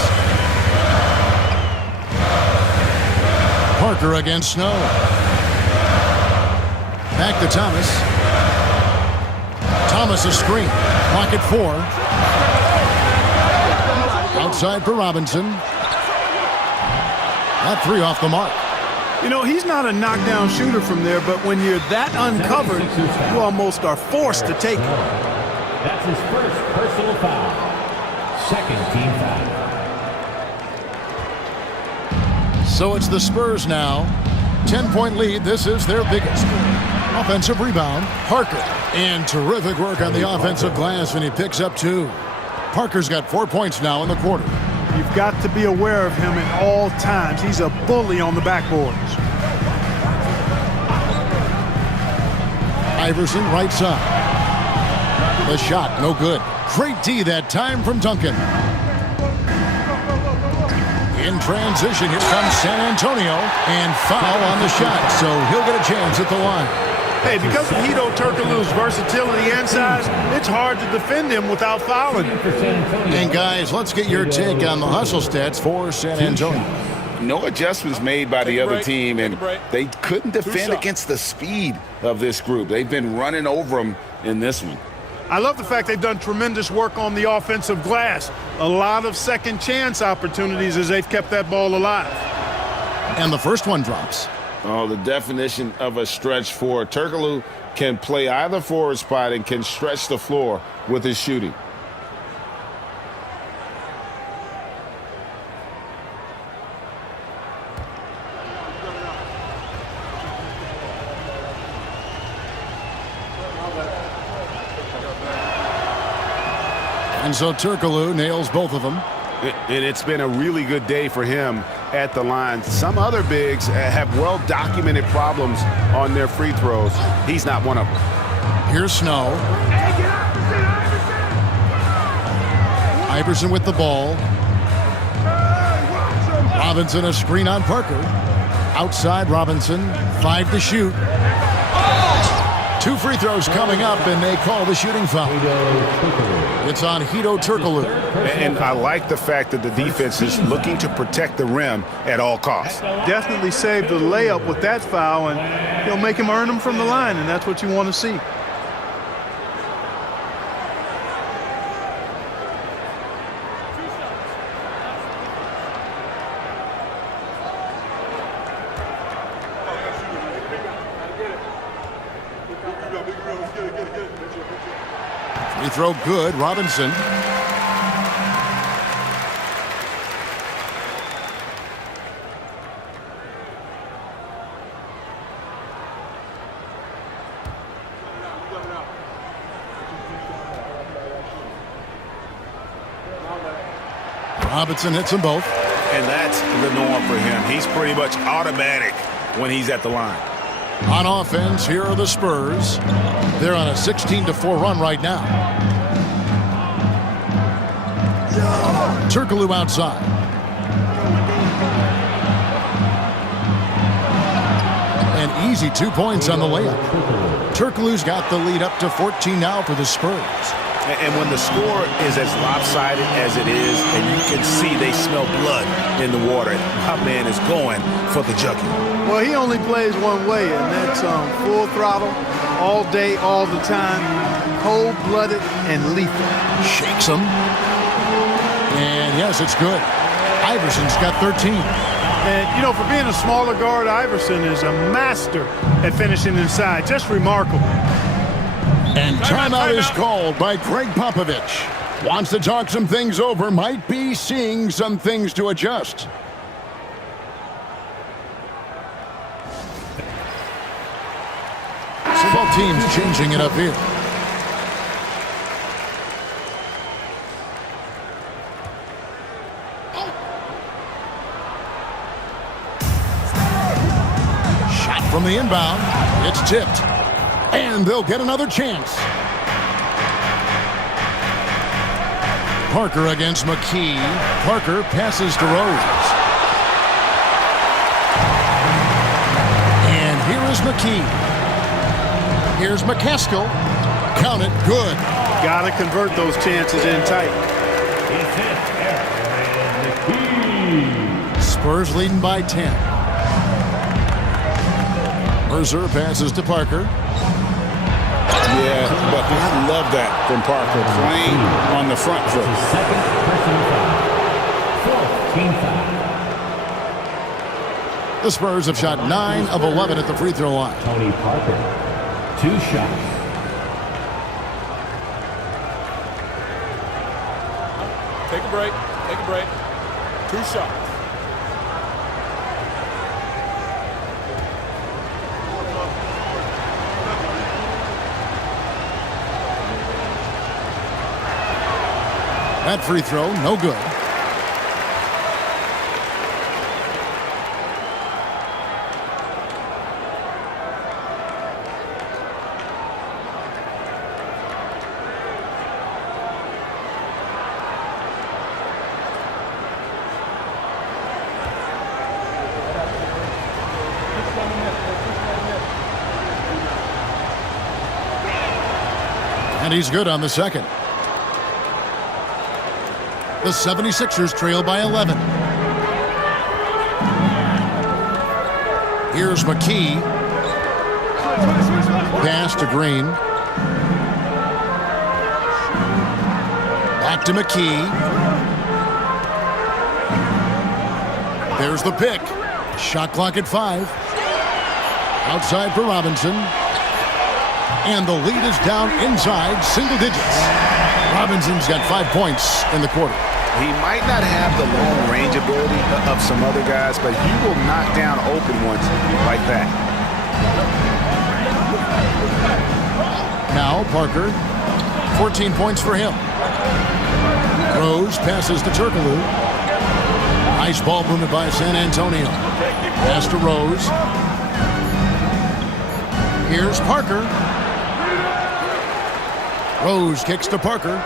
Parker against Snow. Back to Thomas. Thomas a screen. Clock at 4. Outside for Robinson. That 3 off the mark. You know, he's not a knockdown shooter from there, but when you're that uncovered, you almost are forced to take it. That's his first personal foul. Second team foul. So it's the Spurs now. 10-point lead. This is their biggest. Offensive rebound. Parker. And terrific work on the offensive glass, and he picks up 2. Parker's got 4 points now in the quarter. You've got to be aware of him at all times. He's a bully on the backboards. Iverson right side. The shot, no good. Great D that time from Duncan. In transition, here comes San Antonio. And foul on the shot, so he'll get a chance at the line. Hey, because of Hedo Turkoglu's versatility and size, it's hard to defend him without fouling. And guys, let's get your take on the hustle stats for San Antonio. No adjustments made by the other team, and they couldn't defend against the speed of this group. They've been running over them in this one. I love the fact they've done tremendous work on the offensive glass. A lot of second chance opportunities as they've kept that ball alive. And the first one drops. Oh, the definition of a stretch forward. Turkoglu can play either forward spot and can stretch the floor with his shooting. And so Turkoglu nails both of them. And it's been a really good day for him at the line. Some other bigs have well-documented problems on their free throws. He's not one of them. Here's Snow. Iverson with the ball. Robinson a screen on Parker. Outside Robinson. 5 to shoot. 2 free throws coming up, and they call the shooting foul. It's on Hedo Turkoglu. And I like the fact that the defense is looking to protect the rim at all costs. Definitely saved the layup with that foul, and he'll make him earn them from the line, and that's what you want to see. Free throw good. Robinson. Robinson hits them both. And that's the norm for him. He's pretty much automatic when he's at the line. On offense, here are the Spurs. They're on a 16-4 run right now. Turkoglu outside. An easy 2 points on the layup. Turkoglu's got the lead up to 14 now for the Spurs. And when the score is as lopsided as it is, and you can see they smell blood in the water, my man is going for the jugular. Well, he only plays one way, and that's full throttle, all day, all the time, cold-blooded and lethal. Shakes him. And yes, it's good. Iverson's got 13. And, you know, for being a smaller guard, Iverson is a master at finishing inside. Just remarkable. And timeout is called by Greg Popovich. Wants to talk some things over, might be seeing some things to adjust. So both teams changing it up here. Shot from the inbound. It's tipped. And they'll get another chance. Parker against McKee. Parker passes to Rose. And here is McKee. Here's McCaskill. Count it, good. Got to convert those chances in tight. Spurs leading by 10. Mercer passes to Parker. Yeah, but I love that from Parker, playing on the front foot. Second personal foul. 4th team foul. The Spurs have shot 9 of 11 at the free throw line. Tony Parker, 2 shots. Take a break. Take a break. 2 shots. That free throw, no good. And he's good on the second. The 76ers trail by 11. Here's McKee. Pass to Green. Back to McKee. There's the pick. Shot clock at 5. Outside for Robinson. And the lead is down inside single digits. Robinson's got 5 points in the quarter. He might not have the long range ability of some other guys, but he will knock down open ones like that. Now Parker, 14 points for him. Rose passes to Turkoglu. Nice ball movement by San Antonio. Pass to Rose. Here's Parker. Rose kicks to Parker.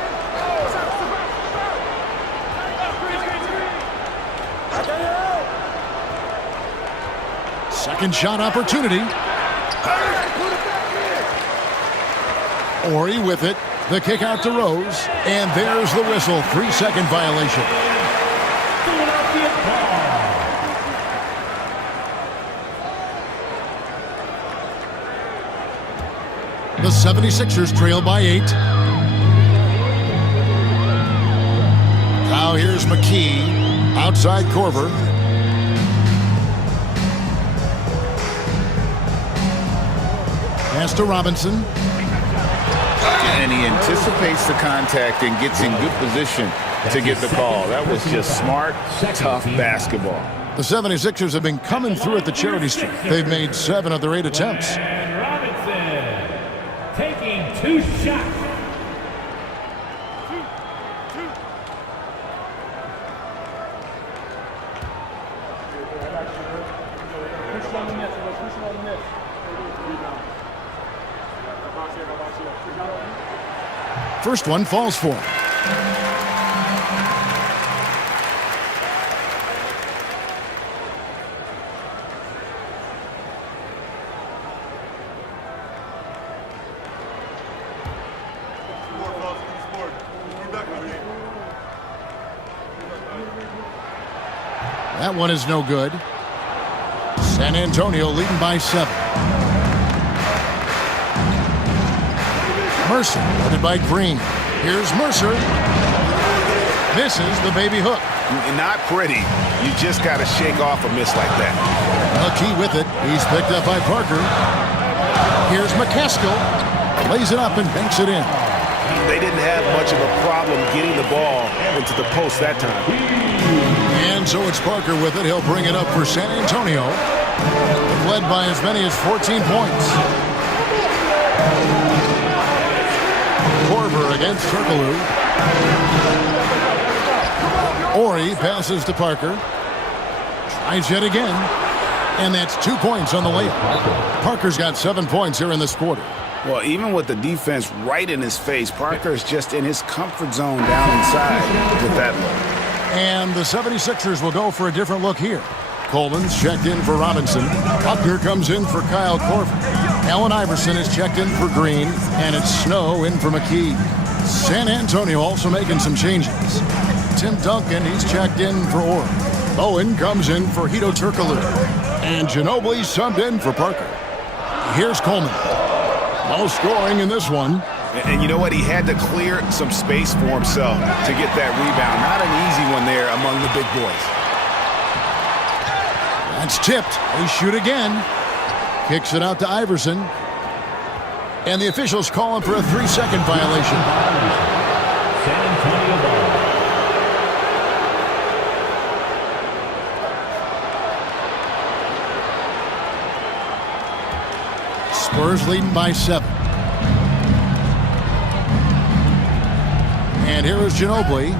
Second shot opportunity. Ori with it. The kick out to Rose. And there's the whistle. 3-second violation. The 76ers trail by 8. Now here's McKee. Outside Korver. Pass to Robinson. And he anticipates the contact and gets in good position to get the call. That was just smart, tough basketball. The 76ers have been coming through at the charity stripe. They've made 7 of their 8 attempts. And Robinson taking 2 shots. First one falls for him. That one is no good. San Antonio leading by 7. Mercer, led by Green. Here's Mercer. Misses the baby hook. Not pretty. You just got to shake off a miss like that. McKee with it. He's picked up by Parker. Here's McCaskill. Lays it up and banks it in. They didn't have much of a problem getting the ball into the post that time. And so it's Parker with it. He'll bring it up for San Antonio. Led by as many as 14 points. Korver against Turkoglu. Ori passes to Parker. Tries yet again. And that's 2 points on the layup. Parker's got 7 points here in this quarter. Well, even with the defense right in his face, Parker's just in his comfort zone down inside with that look. And the 76ers will go for a different look here. Coleman's checked in for Robinson. Buckner comes in for Kyle Korver. Allen Iverson is checked in for Green. And it's Snow in for McKee. San Antonio also making some changes. Tim Duncan, he's checked in for Orr. Bowen comes in for Hedo Turkoglu. And Ginobili subbed in for Parker. Here's Coleman. No scoring in this one. And you know what? He had to clear some space for himself to get that rebound. Not an easy one there among the big boys. That's tipped. They shoot again. Kicks it out to Iverson. And the officials call him for a 3-second violation. San Antonio ball. Spurs leading by 7. And here is Ginobili.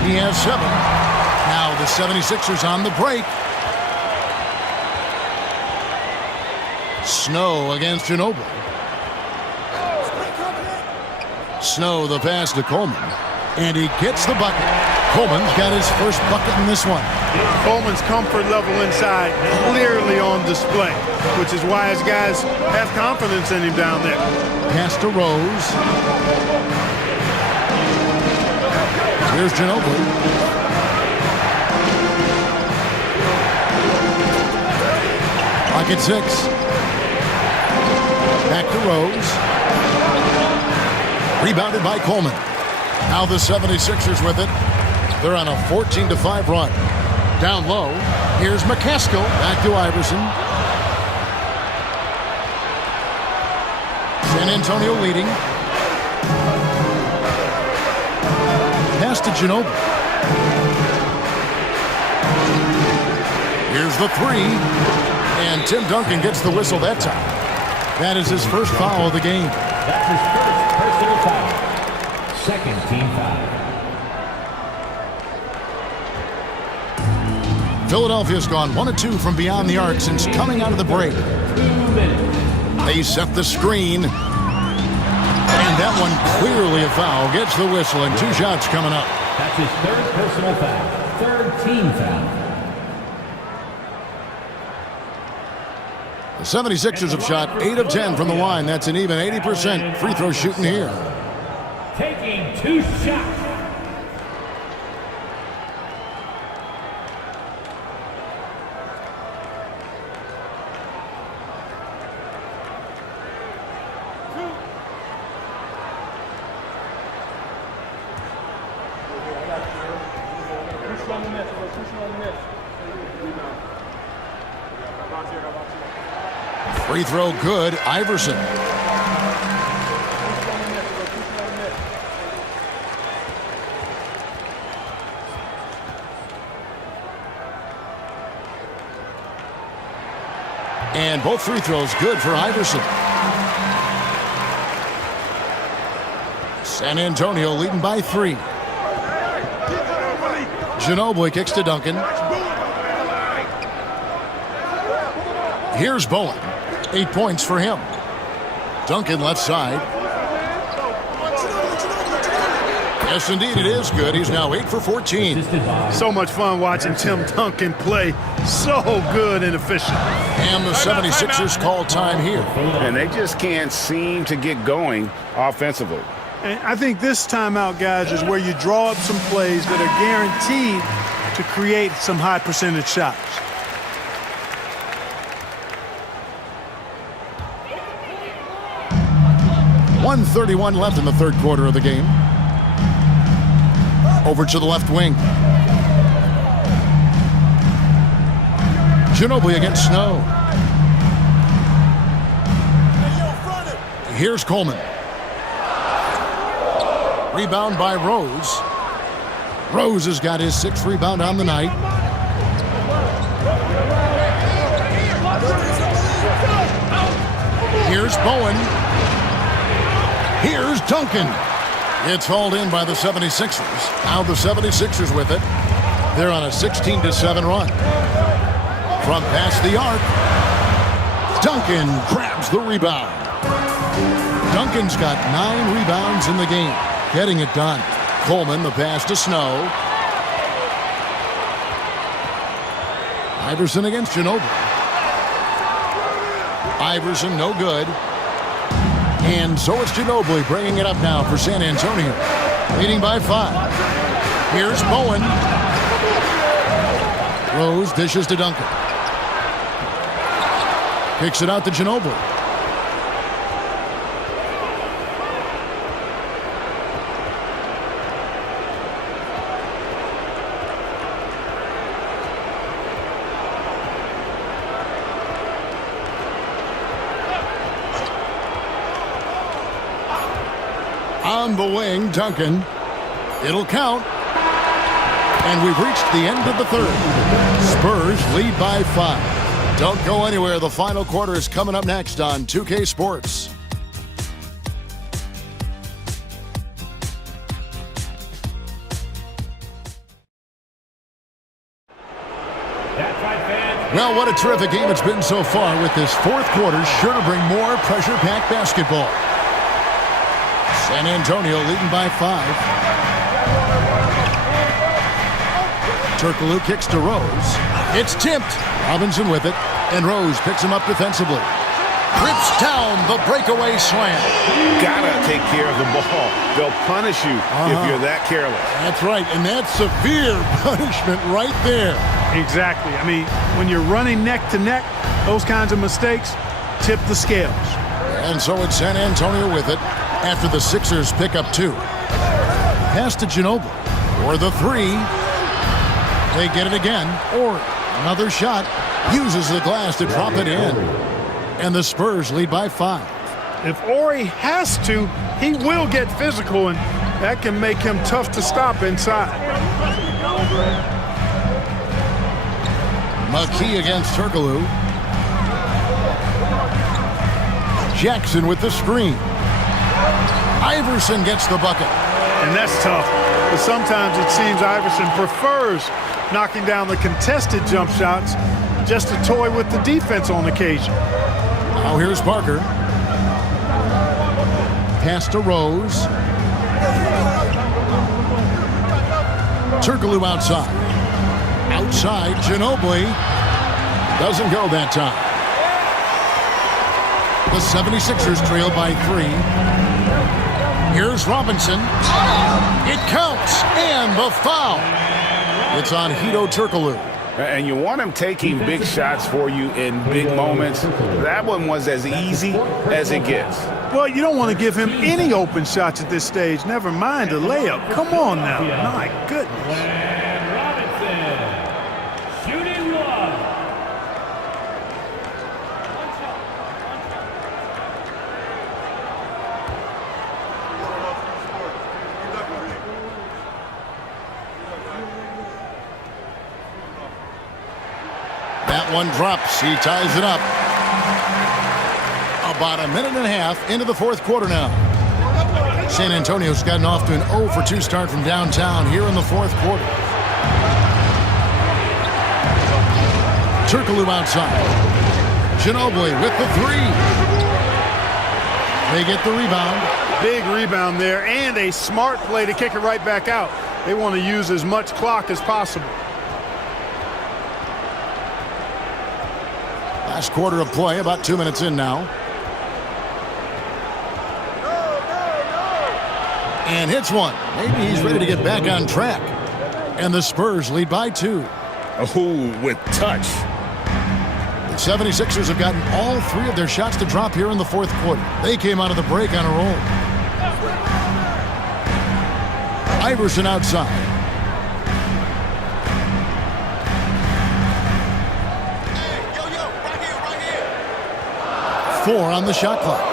He has 7. Now the 76ers on the break. Snow against Ginobili. Snow the pass to Coleman. And he gets the bucket. Coleman's got his first bucket in this one. Coleman's comfort level inside clearly on display, which is why his guys have confidence in him down there. Pass to Rose. Here's Ginobili. Pocket 6. Back to Rose. Rebounded by Coleman. Now the 76ers with it. They're on a 14-5 run. Down low. Here's McCaskill. Back to Iverson. San Antonio leading. Pass to Ginobili. Here's the 3. And Tim Duncan gets the whistle that time. That is his first foul of the game. That's his first personal foul. Second team foul. Philadelphia's gone 1 of 2 from beyond the arc since coming out of the break. 2 minutes. They set the screen. And that one clearly a foul. Gets the whistle and 2 shots coming up. That's his 3rd personal foul. 3rd team foul. The 76ers have shot 8 of 10 from the line. That's an even 80% free throw shooting here. Taking 2 shots. Free throw good. Iverson. And both free throws good for Iverson. San Antonio leading by 3. Ginobili kicks to Duncan. Here's Bowen. 8 points for him. Duncan left side. Yes, indeed, it is good. He's now 8 for 14. So much fun watching Tim Duncan play. So good and efficient. And the 76ers call time here. And they just can't seem to get going offensively. And I think this timeout, guys, is where you draw up some plays that are guaranteed to create some high percentage shots. .131 left in the 3rd quarter of the game. Over to the left wing. Ginobili against Snow. Here's Coleman. Rebound by Rose. Rose has got his 6th rebound on the night. Here's Bowen. Here's Duncan. It's hauled in by the 76ers. Now the 76ers with it. They're on a 16-7 run. From past the arc, Duncan grabs the rebound. Duncan's got 9 rebounds in the game. Getting it done. Coleman, the pass to Snow. Iverson against Ginobili. Iverson, no good. And so it's Ginobili bringing it up now for San Antonio. Leading by 5. Here's Bowen. Rose dishes to Duncan. Kicks it out to Ginobili. On the wing, Duncan. It'll count. And we've reached the end of the 3rd. Spurs lead by 5. Don't go anywhere. The final quarter is coming up next on 2K Sports. Well, what a terrific game it's been so far, with this 4th quarter sure to bring more pressure-packed basketball. San Antonio leading by 5. Turkoglu kicks to Rose. It's tipped. Robinson with it, and Rose picks him up defensively. Rips down the breakaway slam. Gotta take care of the ball. They'll punish you if you're that careless. That's right, and that's severe punishment right there. Exactly. I mean, when you're running neck to neck, those kinds of mistakes tip the scales. And so it's San Antonio with it after the Sixers pick up 2. Pass to Ginobili for the 3. They get it again. Or another shot. Uses the glass to drop it in. And the Spurs lead by 5. If Ori has to, he will get physical, and that can make him tough to stop inside. McKee against Turkoglu. Jackson with the screen. Iverson gets the bucket. And that's tough. But sometimes it seems Iverson prefers knocking down the contested jump shots just to toy with the defense on occasion. Now here's Parker. Pass to Rose. Turkoglu outside. Outside, Ginobili. Doesn't go that time. The 76ers trail by 3. Here's Robinson. It counts, and the foul. It's on Hedo Turkoglu. And you want him taking big shots for you in big moments. That one was as easy as it gets. Well, you don't want to give him any open shots at this stage. Never mind a layup. Come on now. My goodness. Shooting one. That one drops. He ties it up. About a minute and a half into the fourth quarter now. San Antonio's gotten off to an 0 for 2 start from downtown here in the fourth quarter. Turkoglu outside. Ginobili with the 3. They get the rebound. Big rebound there and a smart play to kick it right back out. They want to use as much clock as possible. Last quarter of play, about 2 minutes in now. And hits one. Maybe he's ready to get back on track. And the Spurs lead by 2. Oh, with touch. The 76ers have gotten all 3 of their shots to drop here in the fourth quarter. They came out of the break on a roll. Iverson outside. Four on the shot clock.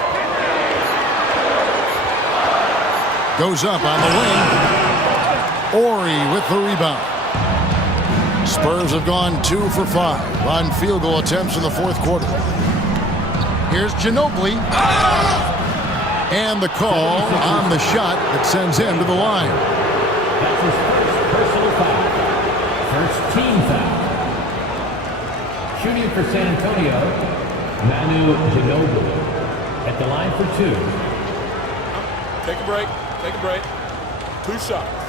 Goes up on the wing. Ori with the rebound. Spurs have gone 2 for 5 on field goal attempts in the fourth quarter. Here's Ginobili. And the call on the shot that sends him to the line. That's his first personal foul. First team foul. Shooting for San Antonio, Manu Ginobili at the line for 2. Take a break. Take a break. 2 shots.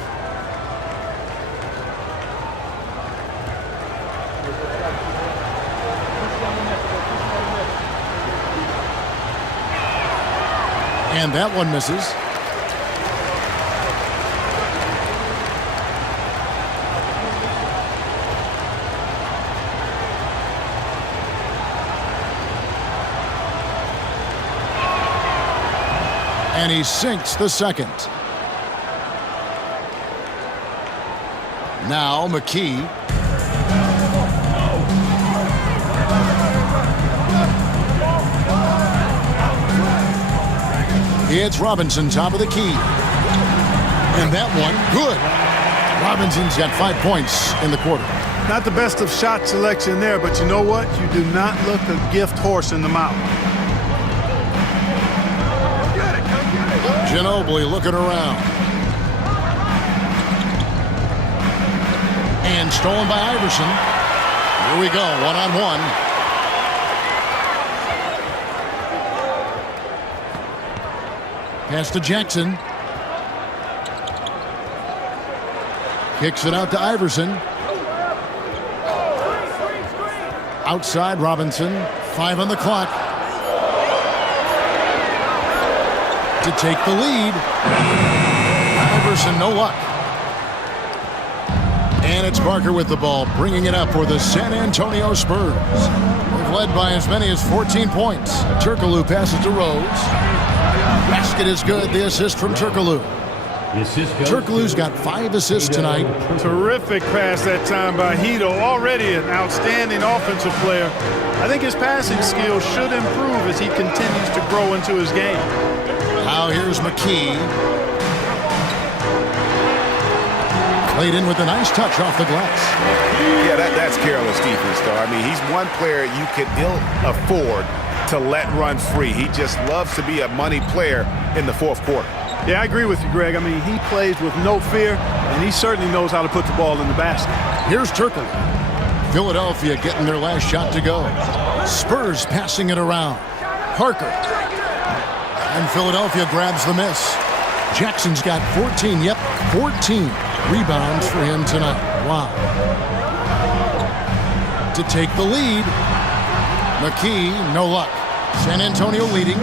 And that one misses. And he sinks the second. Now McKee. It's Robinson, top of the key. And that one, good. Robinson's got 5 points in the quarter. Not the best of shot selection there, but you know what? You do not look a gift horse in the mouth. Ginobili looking around. And stolen by Iverson. Here we go, one-on-one. Pass to Jackson. Kicks it out to Iverson. Outside Robinson. 5 on the clock. To take the lead. Iverson, no luck. And it's Parker with the ball, bringing it up for the San Antonio Spurs. They've led by as many as 14 points. Turkoglu passes to Rose. Basket is good. The assist from Turkoglu. Turkoglu's got 5 assists tonight. Terrific pass that time by Hedo. Already an outstanding offensive player. I think his passing skills should improve as he continues to grow into his game. Now here's McKee. Played in with a nice touch off the glass. Yeah, that's careless defense, though. I mean, he's one player you can ill afford to let run free. He just loves to be a money player in the fourth quarter. Yeah, I agree with you, Greg. I mean, he plays with no fear, and he certainly knows how to put the ball in the basket. Here's Turkle. Philadelphia getting their last shot to go. Spurs passing it around. Parker. And Philadelphia grabs the miss. Jackson's got 14. Yep, 14 rebounds for him tonight. Wow. To take the lead. McKee, no luck. San Antonio leading.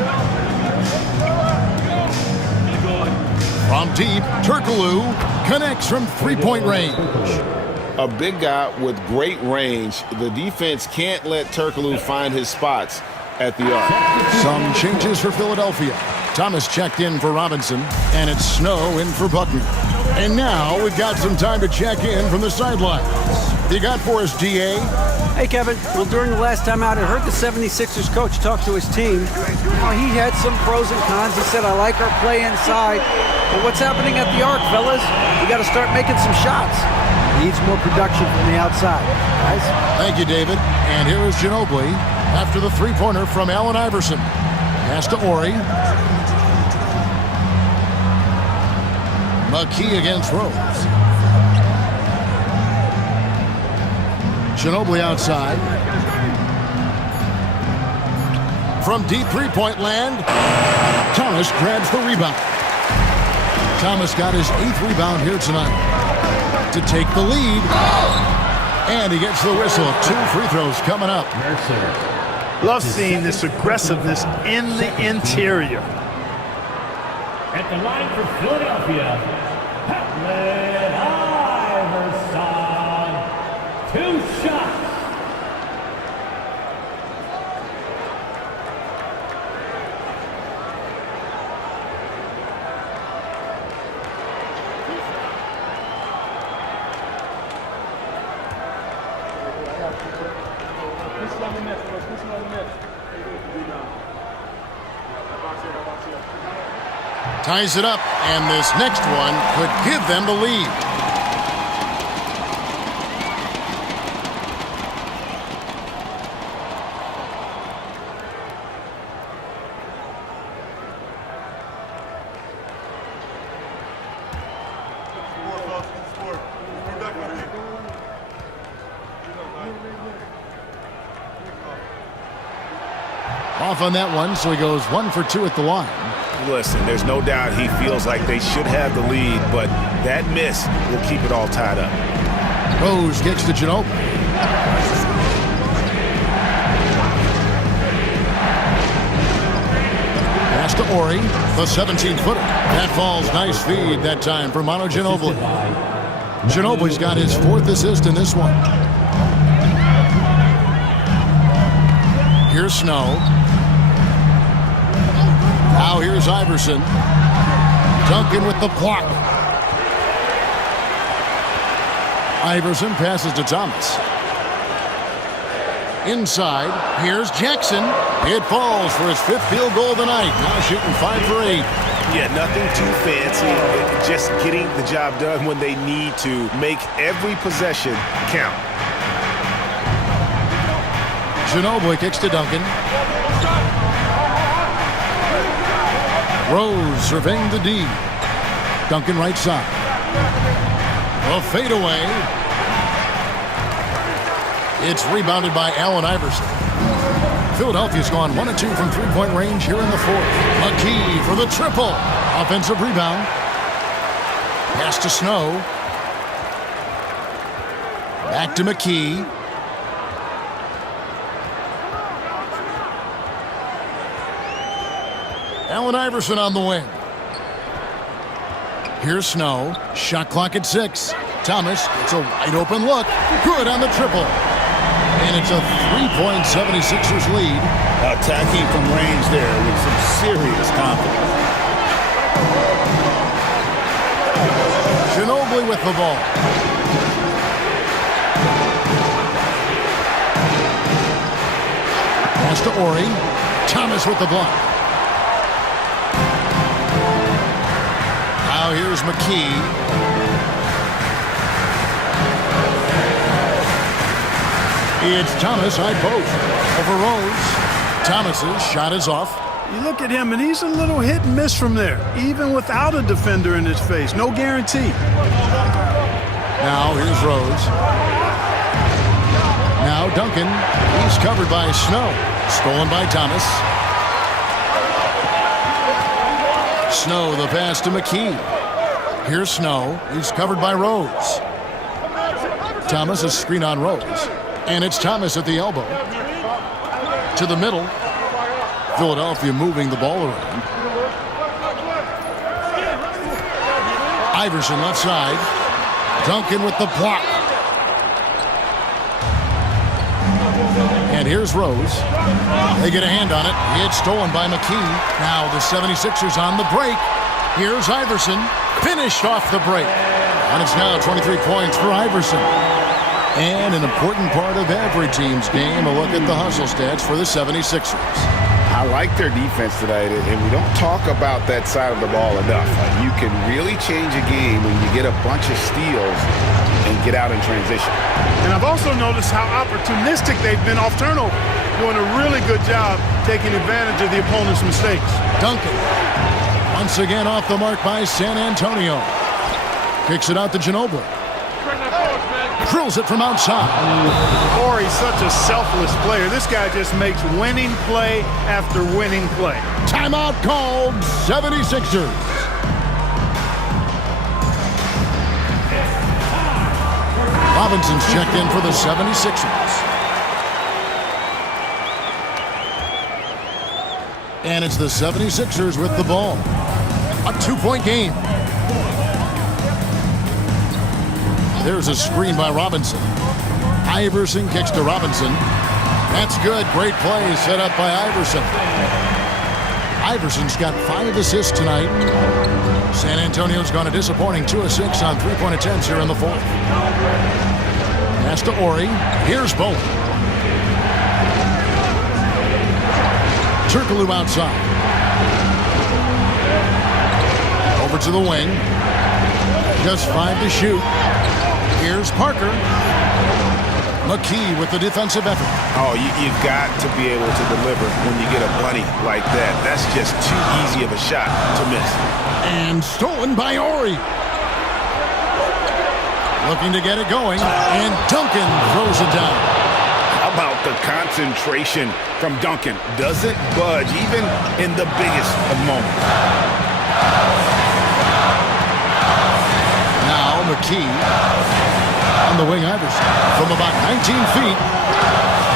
From deep, Turkoglu connects from three-point range. A big guy with great range. The defense can't let Turkoglu find his spots at the arc. Some changes for Philadelphia. Thomas checked in for Robinson, and it's Snow in for Buckner. And now we've got some time to check in from the sidelines. You got for us, DA? Hey, Kevin. Well, during the last time out, I heard the 76ers coach talk to his team. He had some pros and cons. He said, I like our play inside. But what's happening at the arc, fellas? We got to start making some shots. Needs more production from the outside. Guys? Thank you, David. And here is Ginobili after the three-pointer from Allen Iverson. Pass to Ori. McKee against Rose. Ginobili outside. From deep three-point land, Thomas grabs the rebound. Thomas got his 8th rebound here tonight to take the lead. And he gets the whistle. 2 free throws coming up. Love seeing this aggressiveness in the interior. At the line for Philadelphia, Allen Iverson. 2 shots. Ties it up, and this next one could give them the lead. Off on that one, so he goes 1 for 2 at the line. Listen, there's no doubt he feels like they should have the lead, but that miss will keep it all tied up. Rose kicks to Ginobili. Pass to Ori, the 17-footer. That falls. Nice feed that time for Manu Ginobili. Ginobili's got his 4th assist in this one. Here's Snow. Now here's Iverson. Duncan with the block. Iverson passes to Thomas. Inside, here's Jackson. It falls for his 5th field goal of the night. Now shooting 5 for 8. Yeah, nothing too fancy. Just getting the job done when they need to. Make every possession count. Ginobili kicks to Duncan. Rose surveying the D. Duncan right side. A fadeaway. It's rebounded by Allen Iverson. Philadelphia's gone 1 of 2 from three-point range here in the 4th. McKee for the triple. Offensive rebound. Pass to Snow. Back to McKee. Allen Iverson on the wing. Here's Snow. Shot clock at 6. Thomas gets a wide open look. Good on the triple. And it's a 3-76ers lead. Attacking from range there with some serious confidence. Ginobili with the ball. Pass to Ori. Thomas with the block. Now here's McKee. It's Thomas high post over Rose. Thomas's shot is off. You look at him, and he's a little hit and miss from there, even without a defender in his face. No guarantee. Now here's Rose. Now Duncan. He's covered by Snow. Stolen by Thomas. Snow, the pass to McKee. Here's Snow. He's covered by Rose. Thomas, a screen on Rose. And it's Thomas at the elbow. To the middle. Philadelphia moving the ball around. Iverson left side. Duncan with the block. And here's Rose. They get a hand on it. It's stolen by McKee. Now the 76ers on the break. Here's Iverson. Finished off the break. And it's now 23 points for Iverson. And an important part of every team's game, a look at the hustle stats for the 76ers. I like their defense tonight, and we don't talk about that side of the ball enough. You can really change a game when you get a bunch of steals and get out in transition. And I've also noticed how opportunistic they've been off turnover, doing a really good job taking advantage of the opponent's mistakes. Duncan, once again off the mark by San Antonio. Kicks it out to Ginobili. Drills it from outside. Horry's such a selfless player. This guy just makes winning play after winning play. Timeout called, 76ers. Robinson's checked in for the 76ers. And it's the 76ers with the ball. A 2-point game. There's a screen by Robinson. Iverson kicks to Robinson. That's good. Great play set up by Iverson. Iverson's got 5 assists tonight. San Antonio's gone a disappointing 2 of 6 on 3-point attempts here in the fourth. Pass to Ori. Here's Bowen. Turkoglu outside. Over to the wing. Just 5 to shoot. Here's Parker. McKee with the defensive effort. Oh, you've got to be able to deliver when you get a bunny like that. That's just too easy of a shot to miss. And stolen by Ori. Looking to get it going. And Duncan throws it down. How about the concentration from Duncan? Doesn't budge even in the biggest of moments. Now McKee. On the wing, Iverson. From about 19 feet.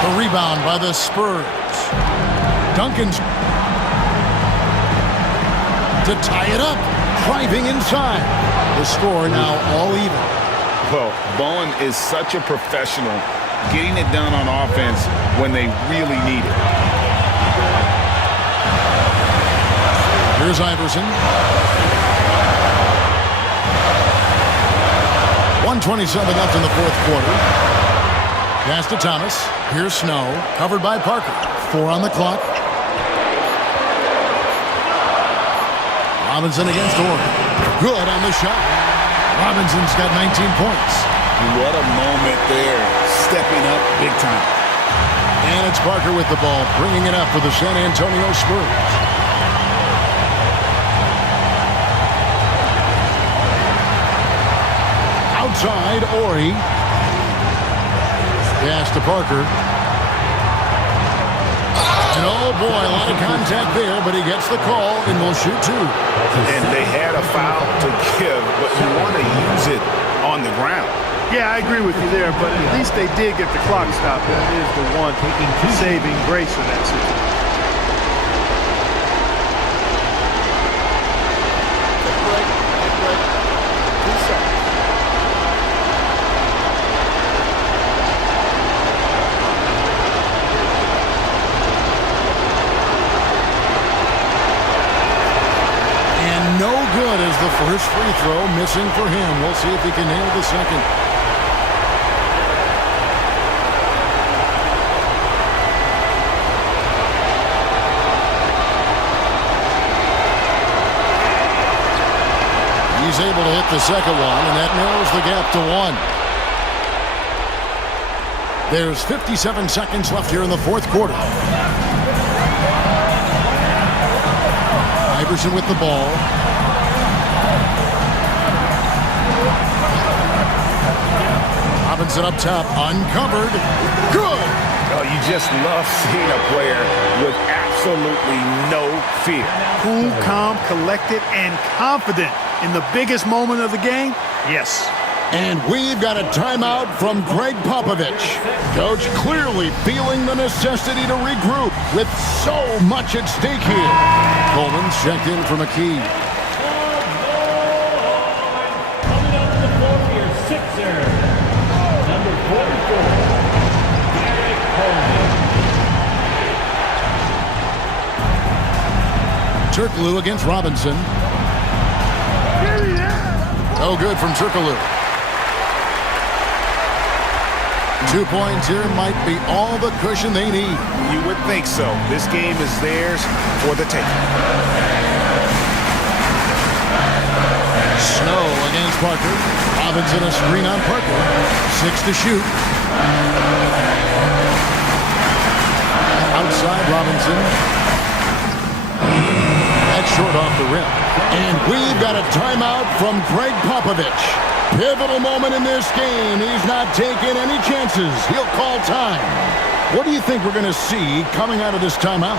The rebound by the Spurs. Duncan's to tie it up. Driving inside. The score now all even. Well, Bowen is such a professional, getting it done on offense when they really need it. Here's Iverson. 1:27 left in the fourth quarter. Pass to Thomas. Here's Snow. Covered by Parker. 4 on the clock. Robinson against Ori. Good on the shot. Robinson's got 19 points. What a moment there. Stepping up big time. And it's Parker with the ball, bringing it up for the San Antonio Spurs. Outside, Ori. Pass to Parker. And oh boy, a lot of contact there, but he gets the call and will shoot 2. And they had a foul to give, but you want to use it on the ground. Yeah, I agree with you there, but at least they did get the clock stopped. That is the one saving grace in that situation. No good as the first free throw missing for him. We'll see if he can nail the second. He's able to hit the second one, and that narrows the gap to 1. There's 57 seconds left here in the fourth quarter. Iverson with the ball. Robinson up top, uncovered. Good! Oh, you just love seeing a player with absolutely no fear. Cool, calm, collected, and confident in the biggest moment of the game? Yes. And we've got a timeout from Greg Popovich. Coach clearly feeling the necessity to regroup with so much at stake here. Coleman's checked in for McKee. Coming up to the floor for your Sixer, number 44, Derek Coleman. Turkoglu against Robinson. No good from Turkoglu. 2 points here might be all the cushion they need. You would think so. This game is theirs for the taking. Snow against Parker. Robinson a screen on Parker. 6 to shoot. Outside Robinson. That's short off the rim. And we've got a timeout from Greg Popovich. Pivotal moment in this game. He's not taking any chances. He'll call time. What do you think we're going to see coming out of this timeout?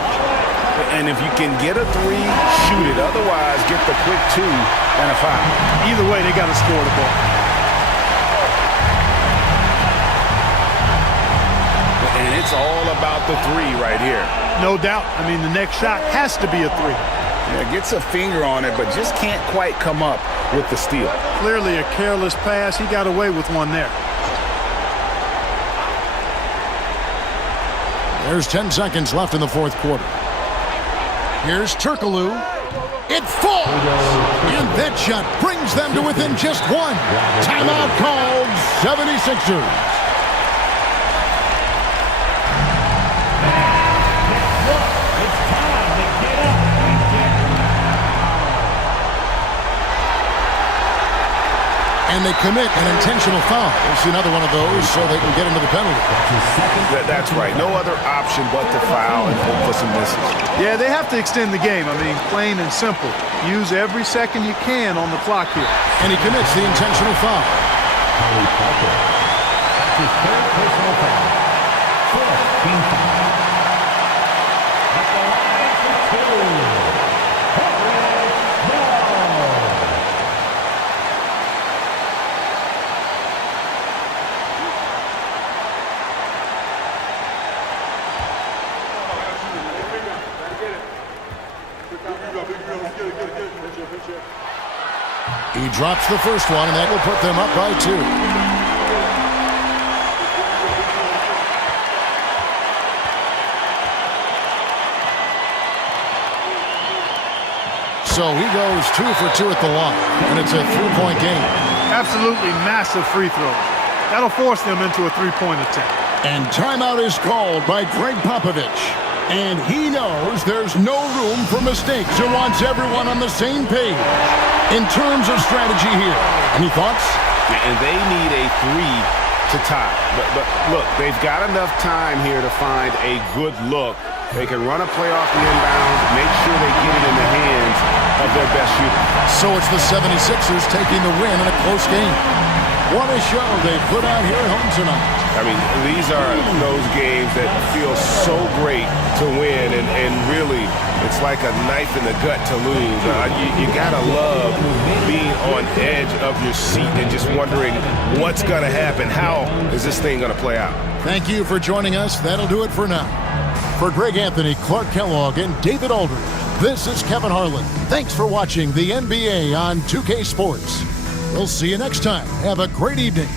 And if you can get a 3, shoot it. Otherwise, get the quick 2 and a foul. Either way, they got to score the ball. And it's all about the 3 right here. No doubt. I mean, the next shot has to be a 3. Yeah, gets a finger on it, but just can't quite come up with the steal. Clearly a careless pass. He got away with one there. There's 10 seconds left in the fourth quarter. Here's Turkoglu. It falls! And that shot brings them to within just 1. Timeout called, 76ers. And they commit an intentional foul. We'll see another one of those so they can get into the penalty. That's right. No other option but to foul and hope for some misses. Yeah, they have to extend the game. I mean, plain and simple. Use every second you can on the clock here. And he commits the intentional foul. That's his third personal foul. Fourth team foul. At the line for 2. He drops the first one, and that will put them up by 2. So he goes 2 for 2 at the line, and it's a 3-point game. Absolutely massive free throw. That'll force them into a 3-point attempt. And timeout is called by Greg Popovich. And he knows there's no room for mistakes and wants everyone on the same page. In terms of strategy here, any thoughts? And they need a 3 to tie. But look, they've got enough time here to find a good look. They can run a play off the inbound, make sure they get it in the hands of their best shooter. So it's the 76ers taking the win in a close game. What a show they put out here at home tonight. I mean, these are those games that feel so great to win, and really, it's like a knife in the gut to lose. You gotta love being on edge of your seat and just wondering what's gonna happen. How is this thing gonna play out? Thank you for joining us. That'll do it for now. For Greg Anthony, Clark Kellogg, and David Aldridge, this is Kevin Harlan. Thanks for watching the NBA on 2K Sports. We'll see you next time. Have a great evening.